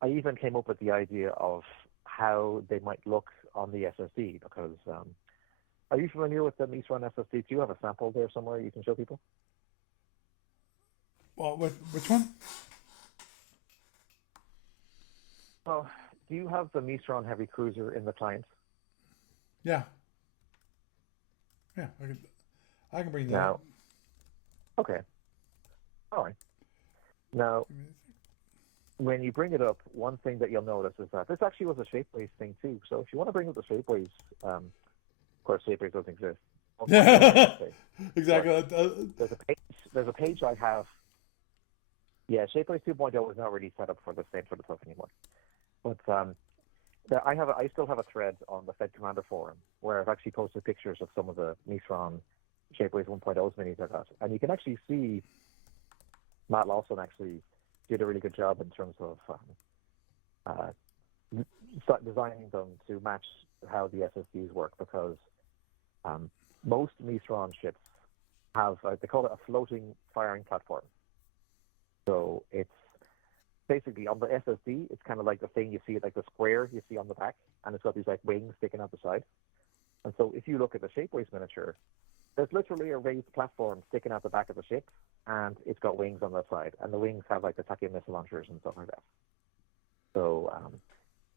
I even came up with the idea of how they might look on the SSD, because are you familiar with the Metron SSD? Do you have a sample there somewhere you can show people? Well, which one? Well, do you have the Metron Heavy Cruiser in the client? Yeah. Yeah, I can bring that Now, up. okay. All right. Now, when you bring it up, one thing that you'll notice is that this actually was a Shapeways thing too. So if you want to bring up the Shapeways, of course, Shapeways doesn't exist. Exactly. There's a page I have. Yeah, Shapeways 2.0 is not really set up for the stuff anymore. But I still have a thread on the Fed Commander forum where I've actually posted pictures of some of the Metron Shapeways 1.0's minis I got, and you can actually see Matt Lawson actually did a really good job in terms of designing them to match how the SSDs work, because most Metron ships have, they call it a floating firing platform. So it's basically on the SSD, it's kind of like the thing you see, like the square you see on the back, and it's got these like wings sticking out the side. And so if you look at the Shapeways miniature, there's literally a raised platform sticking out the back of the ship, and it's got wings on that side, and the wings have like the Taki missile launchers and stuff like that. So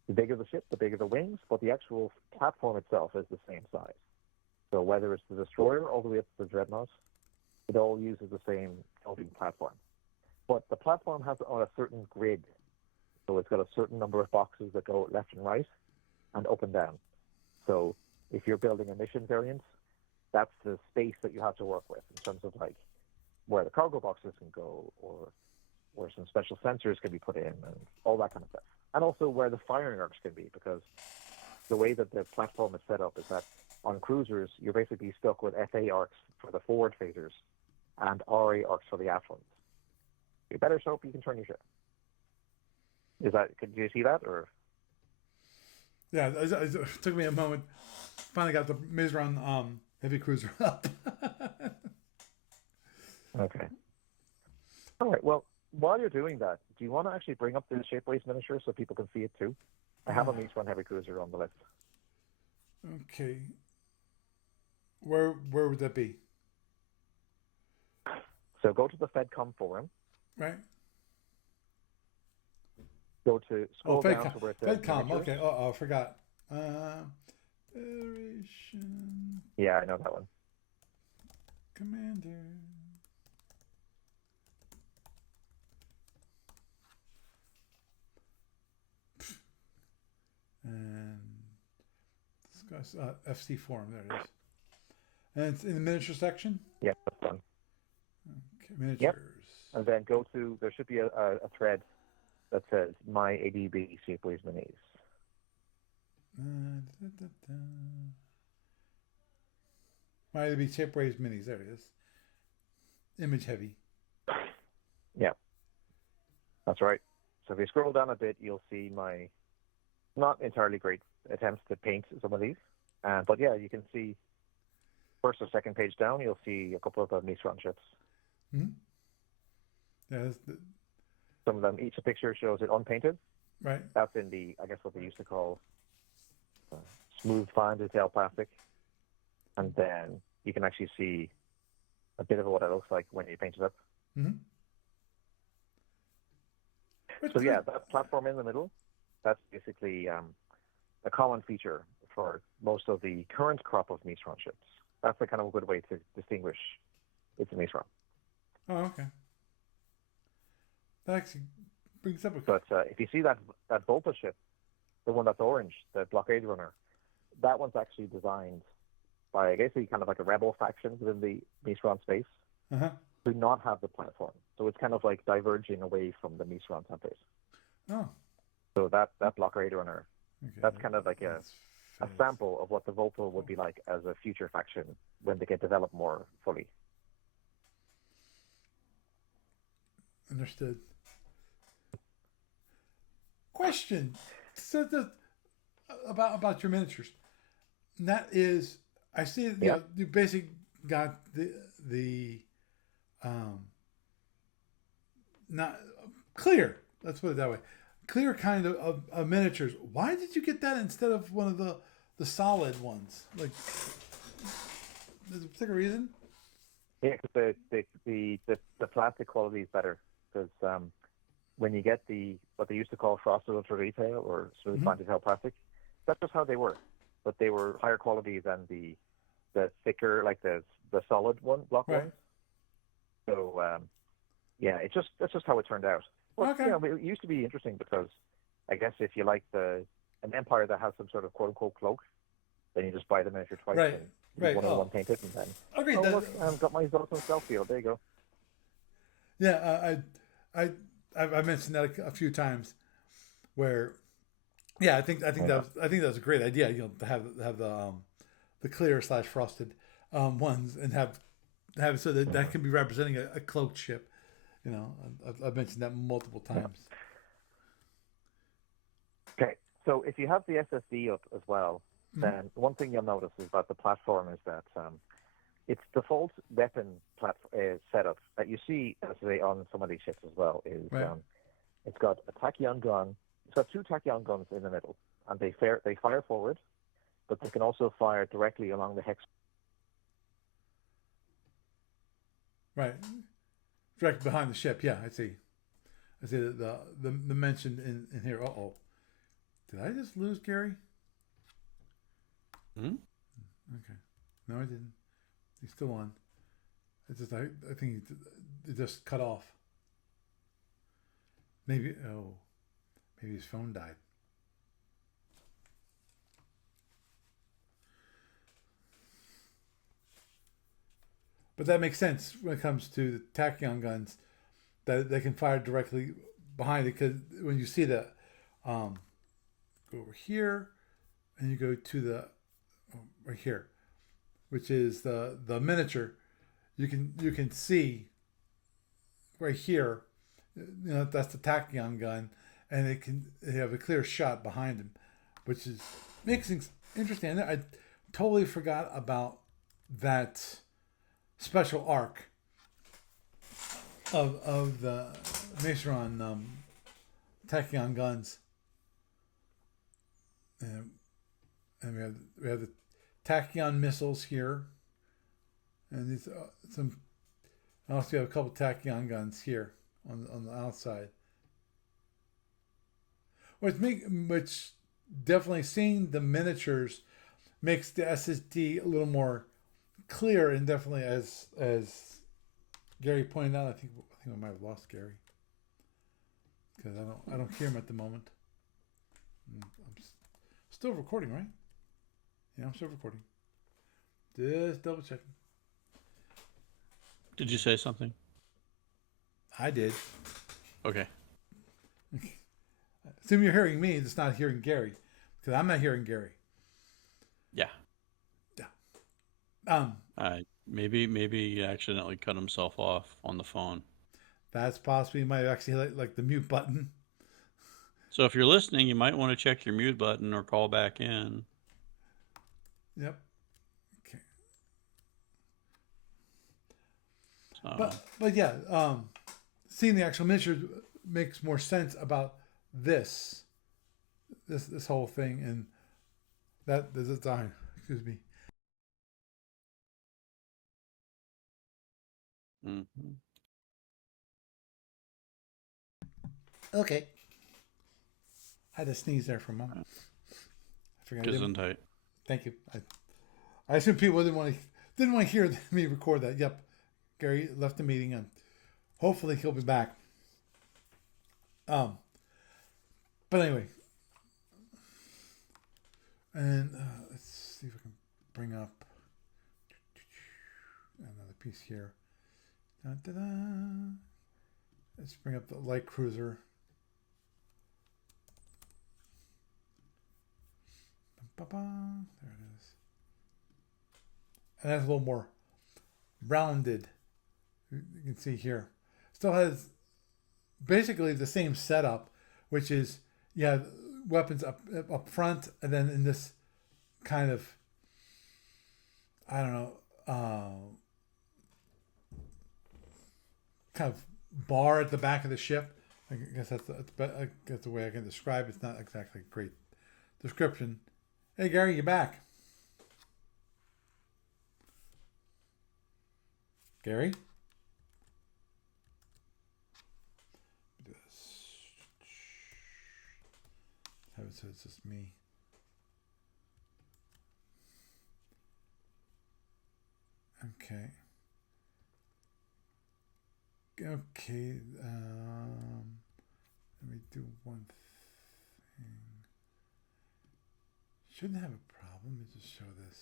the bigger the ship, the bigger the wings, but the actual platform itself is the same size. So whether it's the destroyer all the way up to the dreadnought, it all uses the same floating platform. But the platform has on a certain grid, so it's got a certain number of boxes that go left and right and up and down. So if you're building a mission variant, that's the space that you have to work with in terms of like where the cargo boxes can go, or where some special sensors can be put in, and all that kind of stuff. And also where the firing arcs can be, because the way that the platform is set up is that on cruisers, you're basically stuck with FA arcs for the forward phasers and RA arcs for the aft ones. You better hope you can turn your ship. Could you see that, or? Yeah, it took me a moment. Finally got the Mizran heavy cruiser up. Okay. All right. Well, while you're doing that, do you want to actually bring up the Shapeways miniature so people can see it too? I have a Mizran heavy cruiser on the list. Okay. Where would that be? So go to the FedCom forum. Right. Go to scroll down FedCom. to where it says FedCom. miniatures. Okay. I forgot. Federation Yeah, I know that one. Commander. And discuss FC forum. There it is. And it's in the miniature section. Yeah, that's one. Okay, miniatures. Yep. And then go to, there should be a thread that says My ADB Shapeways Minis. My ADB Shapeways Minis. There it is. Image heavy. Yeah, that's right. So if you scroll down a bit, you'll see my not entirely great attempts to paint some of these. But yeah, you can see first or second page down, you'll see a couple of the Mizran ships. Mm-hmm. Yeah, some of them, each picture shows it unpainted. Right. That's in the, I guess what they used to call smooth fine detail plastic. And then you can actually see a bit of what it looks like when you paint it up. Mm-hmm. So yeah, that platform in the middle, that's basically a common feature for most of the current crop of Mizran ships. That's a kind of a good way to distinguish it's a Mizran. Oh, okay. That actually brings up a... But if you see that Volta ship, the one that's orange, the blockade runner, that one's actually designed by, I guess, kind of like a rebel faction within the Mizran space, do not have the platform. So it's kind of like diverging away from the Mizran template. Oh. So that blockade runner, that's kind of like a sample of what the Volta would be like as a future faction when they get developed more fully. Understood. Question. So about your miniatures. And that is, I see you know, you basically got the not clear. Let's put it that way. Clear kind of miniatures. Why did you get that instead of one of the solid ones? Like, there's a particular reason? Yeah, because the plastic quality is better. Because when you get what they used to call frosted ultra retail or smooth fine detail plastic, that's just how they were. But they were higher quality than the thicker, like the solid block ones. So yeah, that's just how it turned out. Well, okay. You know, it used to be interesting because I guess if you like an empire that has some sort of quote unquote cloak, then you just buy the miniature twice. Right. And one painted and then. Okay. Look, I've got my Zoltan stealth field. There you go. Yeah, I've mentioned that a few times, where, yeah, I think that was a great idea. You know, to have the clear / frosted ones and have it so that can be representing a cloaked ship. You know, I've mentioned that multiple times. Okay, so if you have the SSD up as well, then one thing you'll notice is about the platform is that its default weapon setup that you see on some of these ships as well is it's got a tachyon gun. It's got 2 tachyon guns in the middle, and they fire forward, but they can also fire directly along the hex. Right, direct behind the ship. Yeah, I see the mention in here. Did I just lose Gary? Okay, no, I didn't. He's still on. It's just I think it just cut off. Maybe his phone died. But that makes sense when it comes to the tachyon guns, that they can fire directly behind it. Because when you see that, go over here, and you go to the right here, which is the miniature, you can see right here, that's the tachyon gun, and they have a clear shot behind him, which is makes things interesting. I totally forgot about that special arc of the Maceron tachyon guns, and we have the tachyon missiles here, and these some. I also have a couple tachyon guns here on the outside, which definitely seeing the miniatures makes the SSD a little more clear, and definitely as Gary pointed out, I think I might have lost Gary because I don't hear him at the moment. I'm still recording, right? Yeah, I'm still recording. Just double checking. Did you say something? I did. Okay. Assume you're hearing me, just not hearing Gary, because I'm not hearing Gary. Yeah. Yeah. Maybe he accidentally cut himself off on the phone. That's possible. You might actually like the mute button. So if you're listening, you might want to check your mute button or call back in. Yep. Okay. So. But yeah, seeing the actual miniature makes more sense about this whole thing, and that the design. Excuse me. Mm-hmm. Okay. I had to sneeze there for a moment. I forgot. Gesundheit. Thank you. I assume people didn't want to hear me record that. Yep. Gary left the meeting, and hopefully he'll be back. But anyway, and let's see if I can bring up another piece here. Da-da-da. Let's bring up the light cruiser. There it is. And that's a little more rounded. You can see here. Still has basically the same setup, which is weapons up front, and then in this kind of, I don't know, kind of bar at the back of the ship. I guess that's the way I can describe it. It's not exactly a great description. Hey Gary, you're back. Gary? Have it so it's just me. Okay. Okay. Let me do one thing. Shouldn't have a problem. Let me just show this.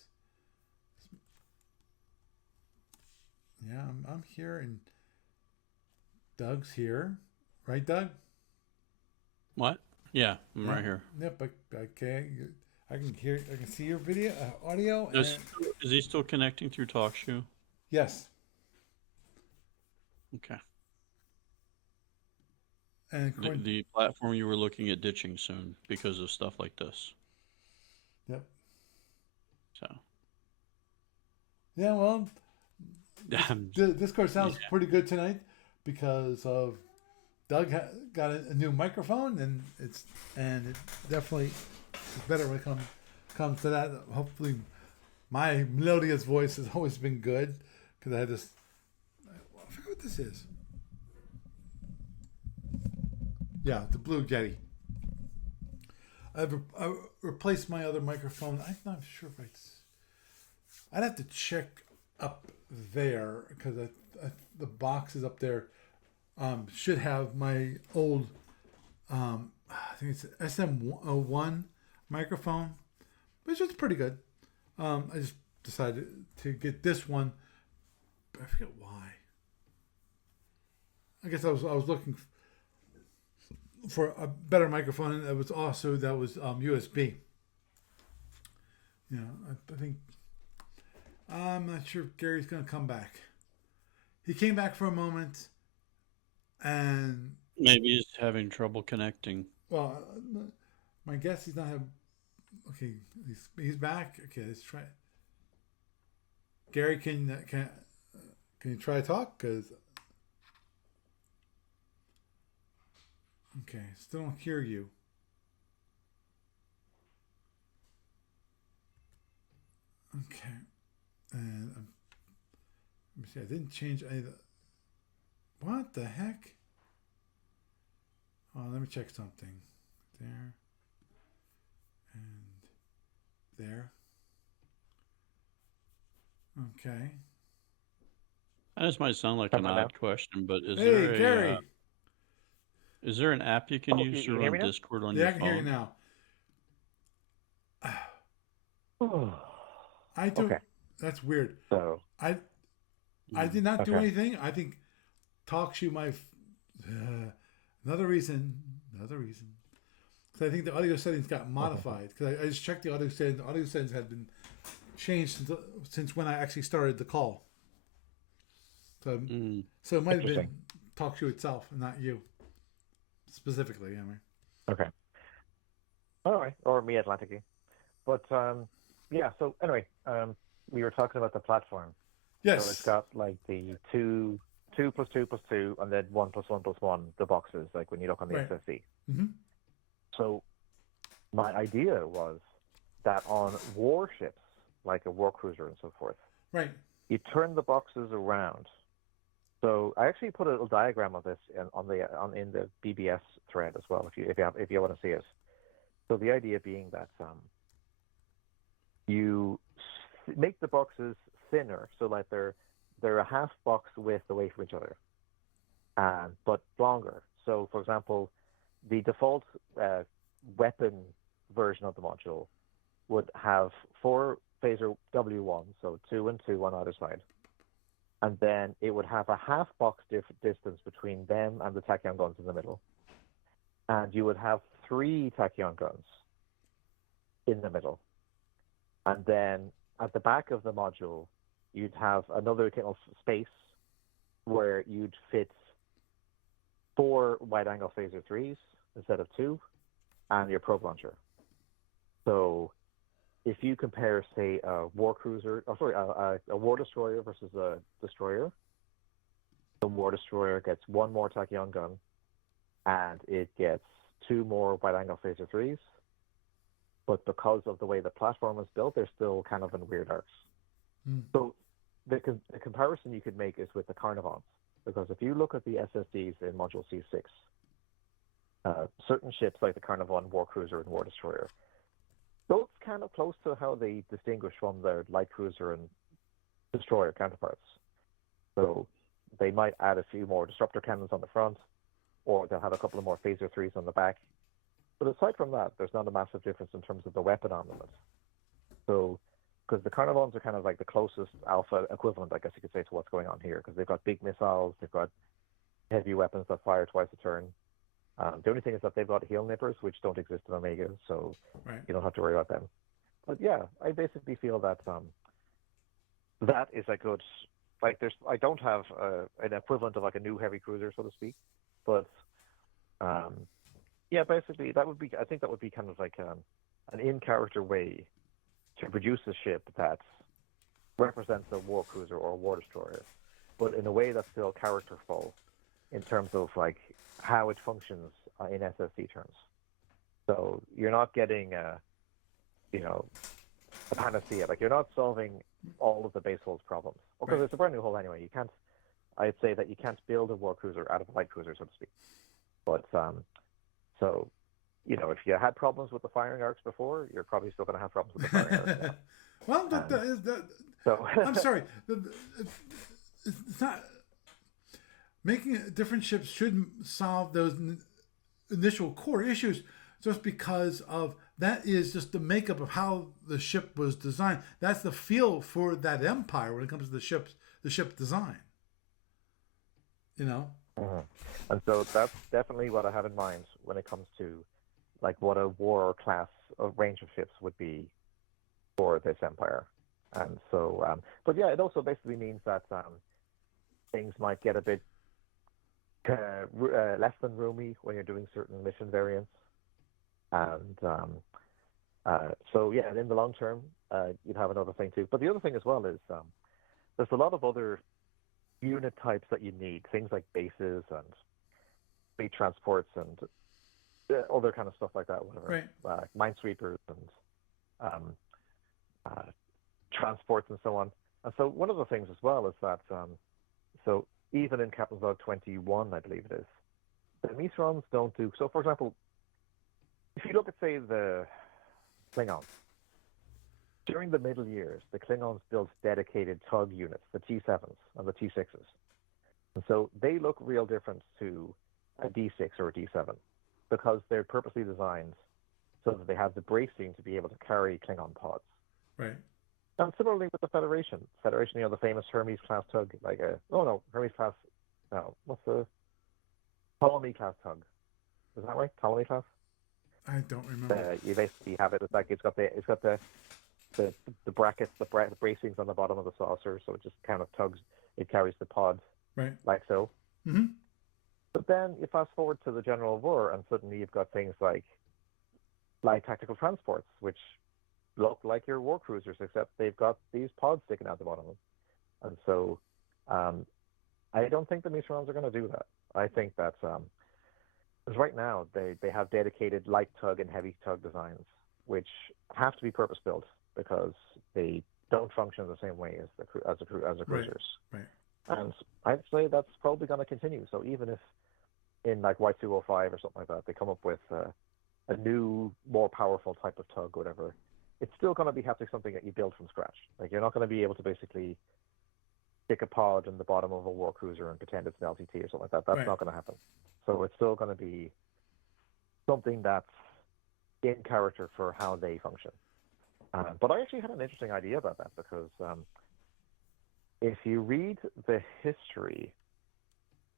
Yeah, I'm here, and Doug's here, right, Doug? What? Yeah, I'm right here. Yep. Okay. I can hear. I can see your video, audio. Is he still connecting through TalkShoe? Yes. Okay. And the platform you were looking at ditching soon because of stuff like this. Yep. So. Yeah. Well. Discord sounds pretty good tonight because of Doug got a new microphone, and it definitely is better when it comes to that. Hopefully, my melodious voice has always been good because I had this. I forget what this is. Yeah, the Blue Yeti. I replaced my other microphone. I'm not sure if I'd have to check up there because the box is up there. Should have my old I think it's SM01 microphone, which is pretty good. I just decided to get this one, but I forget why. I guess I was looking for a better microphone, and it was also USB. You know, I think I'm not sure if Gary's going to come back. He came back for a moment, and Maybe he's having trouble connecting. well, my guess he's not have. Okay, he's back. Okay, let's try. Gary, can you try to talk? Cause okay, still don't hear you. Okay, and let me see. I didn't change any of the. What the heck? Oh, let me check something. There and there. Okay. This might sound like How an about now? odd question, but Hey, Gary. is there an app you can Oh, use to you hear run me now? Discord on Yeah, your I can hear you phone? now. Oh, I do. okay. That's weird. So, I did not do okay. anything. I think TalkShoe my another reason. Because I think the audio settings got modified. Because I just checked the audio settings. The audio settings had been changed since when I actually started the call. Mm. So it might have been Interesting. TalkShoe itself, and not you specifically. I mean, Okay. All right. Or me Atlantic. But yeah. So anyway, we were talking about the platform. So it's yes. got like the two plus two plus two, and then one plus one plus one. The boxes, like when you look on the Right. SFC. Mm-hmm. So my idea was that on warships, like a war cruiser and so forth, Right. you turn the boxes around. So I actually put a little diagram of this in the BBS thread as well, if you want to see it. So the idea being that you make the boxes thinner, so like they're a half box width away from each other, but longer. So for example, the default weapon version of the module would have 4 phaser W1, so 2 and 2 on either side. And then it would have a half box distance between them and the tachyon guns in the middle. And you would have 3 tachyon guns in the middle. And then at the back of the module, you'd have another kind of space where you'd fit 4 wide-angle phaser 3s instead of 2, and your probe launcher. So if you compare, say, a war cruiser, a war destroyer versus a destroyer, the war destroyer gets 1 more tachyon gun, and it gets 2 more wide-angle phaser 3s. But because of the way the platform is built, they're still kind of in weird arcs. Mm. So the comparison you could make is with the Carnivons, because if you look at the SSDs in Module C6, certain ships like the Carnivon war cruiser and war destroyer, those kind of close to how they distinguish from their light cruiser and destroyer counterparts. So they might add a few more disruptor cannons on the front, or they'll have a couple of more phaser 3s on the back. But aside from that, there's not a massive difference in terms of the weapon armament. So, because the Carnivons are kind of like the closest alpha equivalent, I guess you could say, to what's going on here, because they've got big missiles, they've got heavy weapons that fire twice a turn. The only thing is that they've got heel nippers, which don't exist in Omega, so you don't have to worry about them. But yeah, I basically feel that that is a good, like, I don't have an equivalent of like a new heavy cruiser, so to speak, but yeah, basically I think that would be kind of like an in-character way to produce a ship that represents a war cruiser or a war destroyer, but in a way that's still characterful in terms of like how it functions in SSD terms. So you're not getting a panacea. Like, you're not solving all of the base holes problems, because Right. it's a brand new hull anyway. I'd say that you can't build a war cruiser out of a light cruiser, so to speak. But so, if you had problems with the firing arcs before, you're probably still going to have problems with the firing arcs now. Well, So I'm sorry. It's not making different ships shouldn't solve those initial core issues just because of that is just the makeup of how the ship was designed. That's the feel for that empire when it comes to the ship design. Mhm. And so that's definitely what I have in mind when it comes to like what a war class of range of ships would be for this empire. And so, but yeah, it also basically means that things might get a bit less than roomy when you're doing certain mission variants. And so, yeah, in the long term, you'd have another thing too. But the other thing as well is there's a lot of other unit types that you need, things like bases and fleet transports and other kind of stuff like that, whatever. Right. Minesweepers and transports and so on. And so one of the things as well is that, so even in Captain's Log 21, I believe it is, the Misrons don't do, so for example, if you look at, say, the Klingons, during the Middle Years, the Klingons built dedicated tug units, the T7s and the T6s. And so they look real different to a D6 or a D7 because they're purposely designed so that they have the bracing to be able to carry Klingon pods. Right. And similarly with the Federation. Federation, you know, the famous Hermes-class tug, Hermes-class, no, what's the Ptolemy-class tug? Is that right? Ptolemy-class? I don't remember. You basically have it, it's got the brackets, the bracings on the bottom of the saucer, so it just kind of tugs, it carries the pod, right, like so. Mm-hmm. But then you fast forward to the General War, and suddenly you've got things like light tactical transports, which look like your war cruisers, except they've got these pods sticking out the bottom of them. And so I don't think the Misrons are going to do that. I think that because right now they have dedicated light tug and heavy tug designs, which have to be purpose-built because they don't function the same way as the cruisers. Right. And I'd say that's probably going to continue. So even if in like Y205 or something like that, they come up with a new, more powerful type of tug, whatever, it's still going to be having something that you build from scratch. Like you're not going to be able to basically stick a pod in the bottom of a war cruiser and pretend it's an LTT or something like that. That's not going to happen. So it's still going to be something that's in character for how they function. But I actually had an interesting idea about that because if you read the history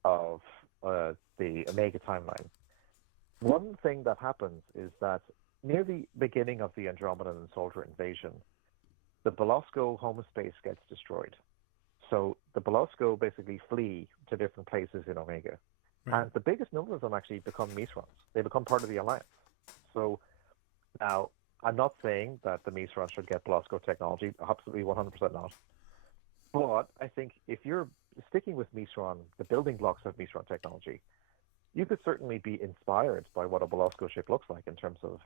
of the Omega timeline, one thing that happens is that near the beginning of the Andromedan and Soldier invasion, the Belosko home space gets destroyed. So the Belosko basically flee to different places in Omega. Right. And the biggest number of them actually become Misrons. They become part of the Alliance. So now, I'm not saying that the Misrons should get Belosko technology, absolutely 100% not. But I think if you're sticking with Misron, the building blocks of Misron technology, you could certainly be inspired by what a Belosko ship looks like in terms of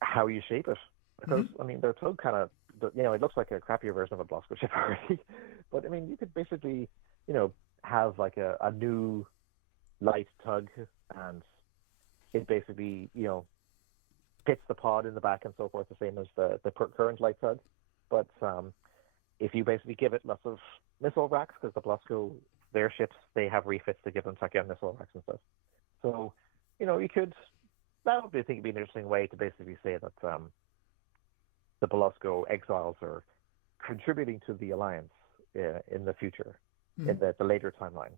how you shape it. Because, I mean, their tug kind of, it looks like a crappier version of a Belosko ship already. But, I mean, you could basically, have like a new light tug and it basically, fits the pod in the back and so forth, the same as the current light tug. But if you basically give it lots of missile racks, because the Belosko, their ships, they have refits to give them second missile racks and stuff. So, you could, that would be, I think, be an interesting way to basically say that the Belosko exiles are contributing to the Alliance in the future, in the later timeline,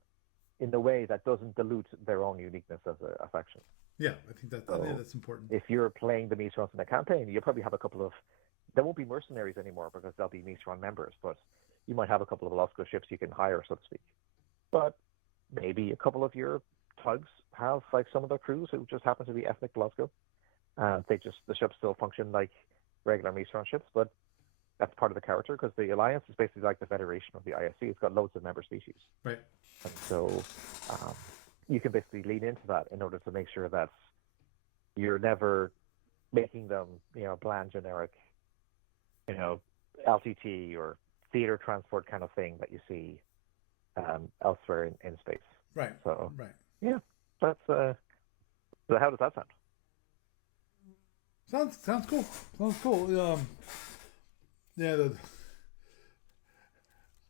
in a way that doesn't dilute their own uniqueness as a faction. Yeah, I think that's important. If you're playing the Misrons in a campaign, you'll probably have a couple of, there won't be mercenaries anymore because they'll be Misron members, but you might have a couple of Belosko ships you can hire, so to speak. But maybe a couple of your tugs have like some of their crews who just happen to be ethnic Belosko. The ships still function like regular Misron ships, but that's part of the character because the Alliance is basically like the Federation of the ISC. It's got loads of member species. Right. And so you can basically lean into that in order to make sure that you're never making them, bland, generic, LTT or theater transport kind of thing that you see elsewhere in space. Right. So, right. Yeah, that's. So how does that sound? Sounds cool. Sounds cool. Yeah.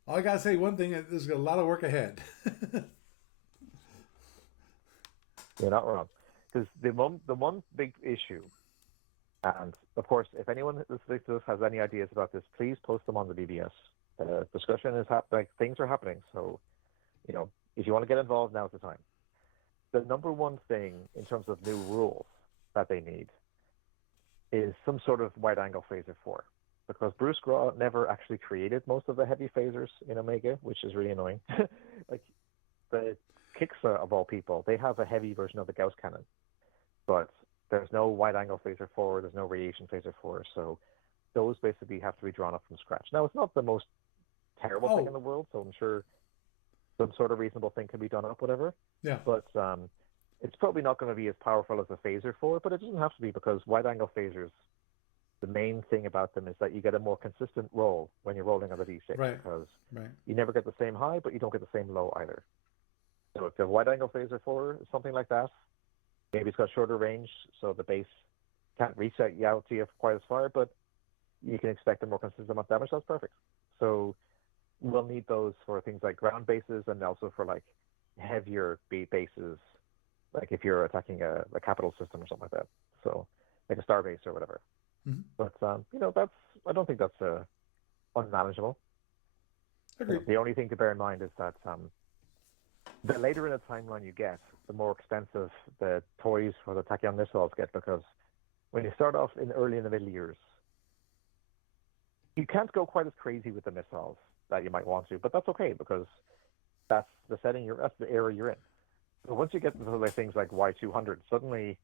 I gotta say one thing: there's a lot of work ahead. You're not wrong, because the one big issue, and of course, if anyone listening to this has any ideas about this, please post them on the BBS. Discussion is happening. Things are happening. So, if you want to get involved, now's the time. The number one thing in terms of new rules that they need is some sort of wide-angle phaser 4. Because Bruce Graw never actually created most of the heavy phasers in Omega, which is really annoying. Like, the Kixer, of all people, they have a heavy version of the Gauss cannon. But there's no wide-angle phaser 4, there's no radiation phaser 4, so those basically have to be drawn up from scratch. Now, it's not the most terrible thing in the world, so I'm sure some sort of reasonable thing can be done up, whatever. Yeah. But it's probably not going to be as powerful as a phaser 4, but it doesn't have to be, because wide-angle phasers, the main thing about them is that you get a more consistent roll when you're rolling on the D6, because you never get the same high, but you don't get the same low either. So if the wide-angle phaser 4 is something like that, maybe it's got shorter range, so the base can't reach out to you quite as far, but you can expect a more consistent amount of damage. That's perfect. So we'll need those for things like ground bases, and also for like heavier bases, like if you're attacking a capital system or something like that. So like a star base or whatever. Mm-hmm. But I don't think that's unmanageable. Agreed. The only thing to bear in mind is that the later in the timeline you get, the more expensive the toys for the tachyon missiles get, because when you start off early in the middle years, you can't go quite as crazy with the missiles that you might want to, but that's okay, because that's the era you're in. So once you get into like things like Y200, suddenly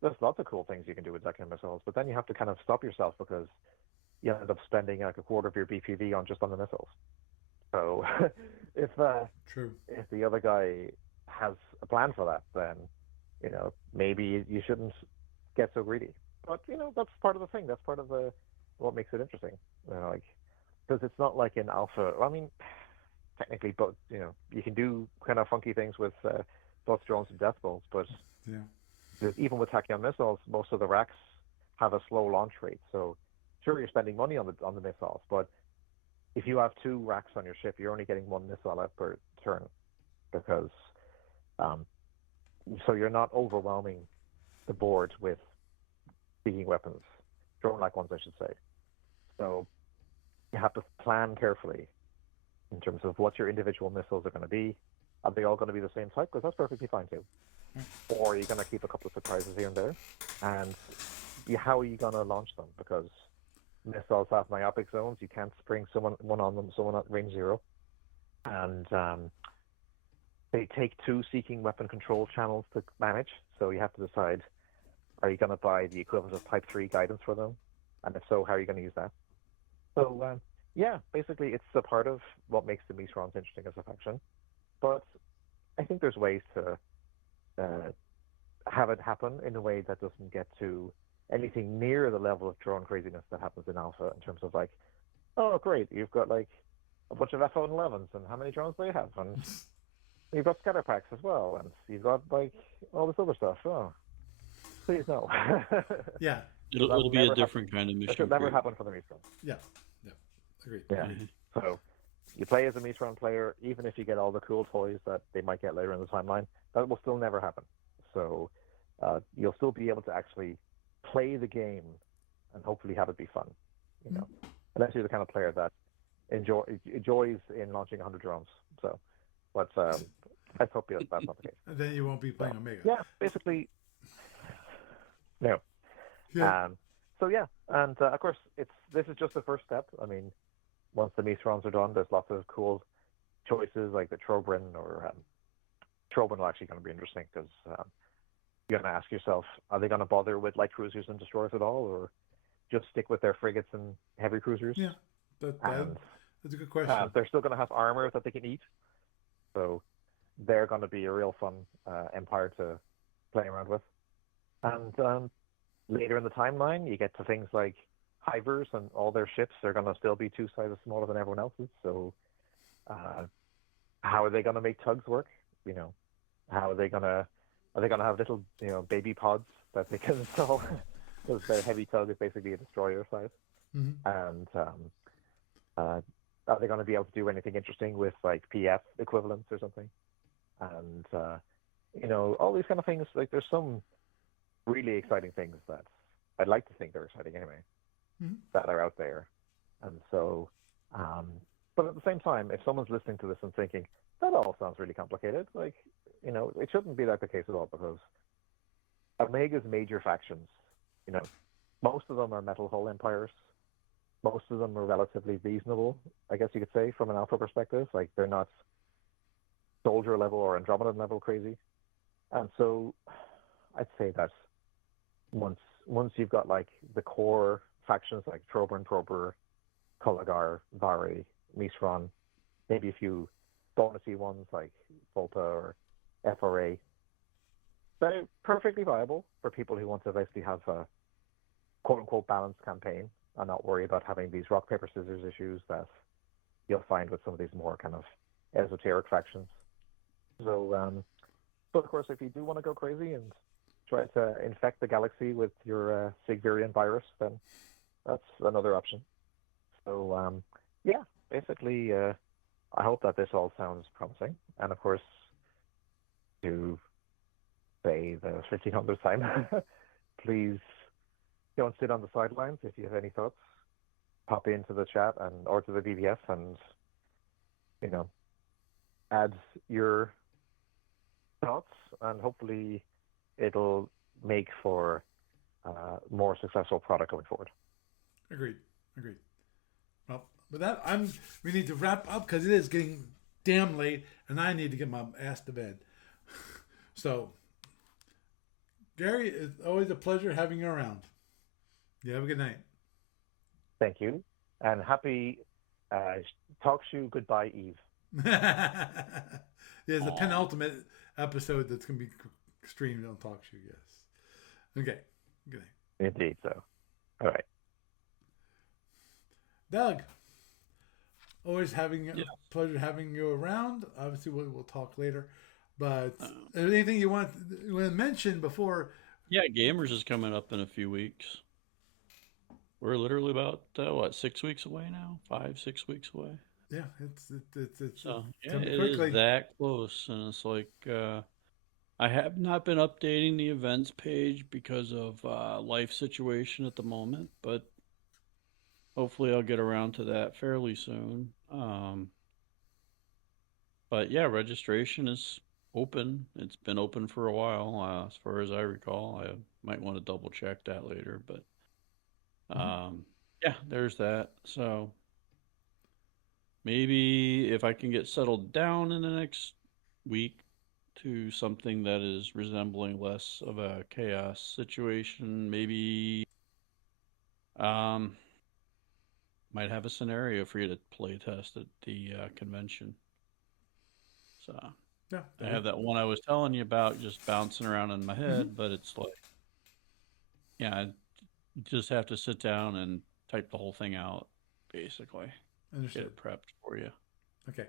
there's lots of cool things you can do with tachyon missiles, but then you have to kind of stop yourself, because you end up spending like a quarter of your BPV on the missiles. So if the other guy has a plan for that, then maybe you shouldn't get so greedy. But that's part of the thing. That's part of what makes it interesting. Because it's not like in Alpha. Well, I mean, technically, but you can do kind of funky things with both drones and death bolts. But even with tachyon missiles, most of the racks have a slow launch rate. So sure, you're spending money on the missiles, but if you have 2 racks on your ship, you're only getting 1 missile out per turn, because so you're not overwhelming the board with speaking weapons, drone-like ones, I should say. So you have to plan carefully in terms of what your individual missiles are going to be. Are they all going to be the same type? Because that's perfectly fine too. Or are you going to keep a couple of surprises here and there? And how are you going to launch them? Because missiles have myopic zones. You can't spring one on them, someone at range 0. And they take 2 seeking weapon control channels to manage. So you have to decide, are you going to buy the equivalent of Type 3 guidance for them? And if so, how are you going to use that? So, basically it's a part of what makes the Meatrons interesting as a faction. But I think there's ways to have it happen in a way that doesn't get to anything near the level of drone craziness that happens in Alpha, in terms of like, oh great, you've got like a bunch of F-11s, and how many drones do they have? And you've got scatter packs as well, and you've got like all this other stuff. Oh, please no. Yeah. It'll be a different kind of mission. That should never happen for the Meatrons. Yeah. Agreed. Yeah. So you play as a Meatron player, even if you get all the cool toys that they might get later in the timeline, that will still never happen. So you'll still be able to actually play the game and hopefully have it be fun. Unless you're the kind of player that enjoys in launching 100 drones. So, but let's hope that's not the case. And then you won't be playing Omega. Yeah, basically, no. Yeah. And of course, this is just the first step. I mean, once the Meatrons are done, there's lots of cool choices like the Trobrin, or Trobrin will actually going to be interesting, because you're going to ask yourself, are they going to bother with light cruisers and destroyers at all, or just stick with their frigates and heavy cruisers? Yeah, that's a good question. They're still going to have armor that they can eat, so they're going to be a real fun empire to play around with. And later in the timeline, you get to things like Hivers, and all their ships are going to still be 2 sizes smaller than everyone else's. So how are they going to make tugs work? How are they going to have little baby pods that they can install? Because their heavy tug is basically a destroyer size. Mm-hmm. And are they going to be able to do anything interesting with like PF equivalents or something? And all these kind of things. Like, there's some really exciting things that I'd like to think they're exciting anyway, that are out there. And so, but at the same time, if someone's listening to this and thinking, that all sounds really complicated, like, it shouldn't be that the case at all, because Omega's major factions, Most of them are metal hull empires. Most of them are relatively reasonable, I guess you could say, from an alpha perspective. Like they're not soldier level or Andromedan level crazy. And so I'd say that once you've got like the core factions like Trober, Kulagar, Vari, Misron, maybe a few bonusy ones like Volta or FRA, they're perfectly viable for people who want to basically have a quote-unquote balanced campaign and not worry about having these rock, paper, scissors issues that you'll find with some of these more kind of esoteric factions. So, but of course, if you do want to go crazy and try to infect the galaxy with your Sigvirian virus, then that's another option. So, yeah, basically, I hope that this all sounds promising. And of course, to say the 1500th time, please don't sit on the sidelines. If you have any thoughts, pop into the chat or to the BBS and, add your thoughts, and hopefully it'll make for a more successful product going forward. Agreed. Well, with that, we need to wrap up because it is getting damn late, and I need to get my ass to bed. So, Gary, it's always a pleasure having you around. You have a good night. Thank you, and happy Talk Shoe Goodbye Eve. There's a penultimate episode that's going to be streamed on Talk Shoe, yes. Okay, good night. Indeed, so. All right. Doug, always having a pleasure having you around. Obviously, we'll talk later. But anything you want to mention before? Yeah, Gamers is coming up in a few weeks. We're literally about 6 weeks away now? 5-6 weeks away. Yeah, it's so yeah, coming it quickly. is that close, and it's like I have not been updating the events page because of life situation at the moment, but hopefully I'll get around to that fairly soon. But yeah, registration is open. It's been open for a while, as far as I recall. I might want to double check that later, but yeah, there's that. So maybe if I can get settled down in the next week to something that is resembling less of a chaos situation, maybe might have a scenario for you to play test at the convention. So yeah, I have that one I was telling you about just bouncing around in my head, but it's like, yeah, you just have to sit down and type the whole thing out, basically. Understood. Get it prepped for you. Okay.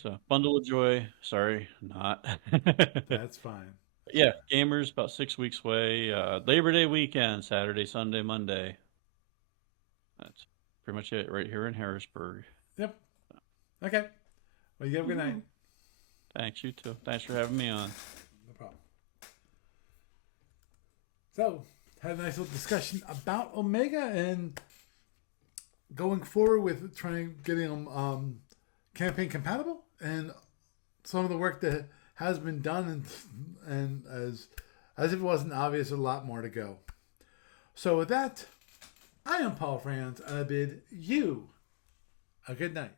So, bundle of joy. Sorry, not. That's fine. Yeah, Gamers about 6 weeks away. Labor Day weekend, Saturday, Sunday, Monday. That's pretty much it right here in Harrisburg. Yep. Okay. Well, you have a good night. Thanks, you too. Thanks for having me on. No problem. So, had a nice little discussion about Omega and going forward with getting them campaign compatible, and some of the work that has been done, and as if it wasn't obvious, a lot more to go. So with that, I am Paul Franz, and I bid you a good night.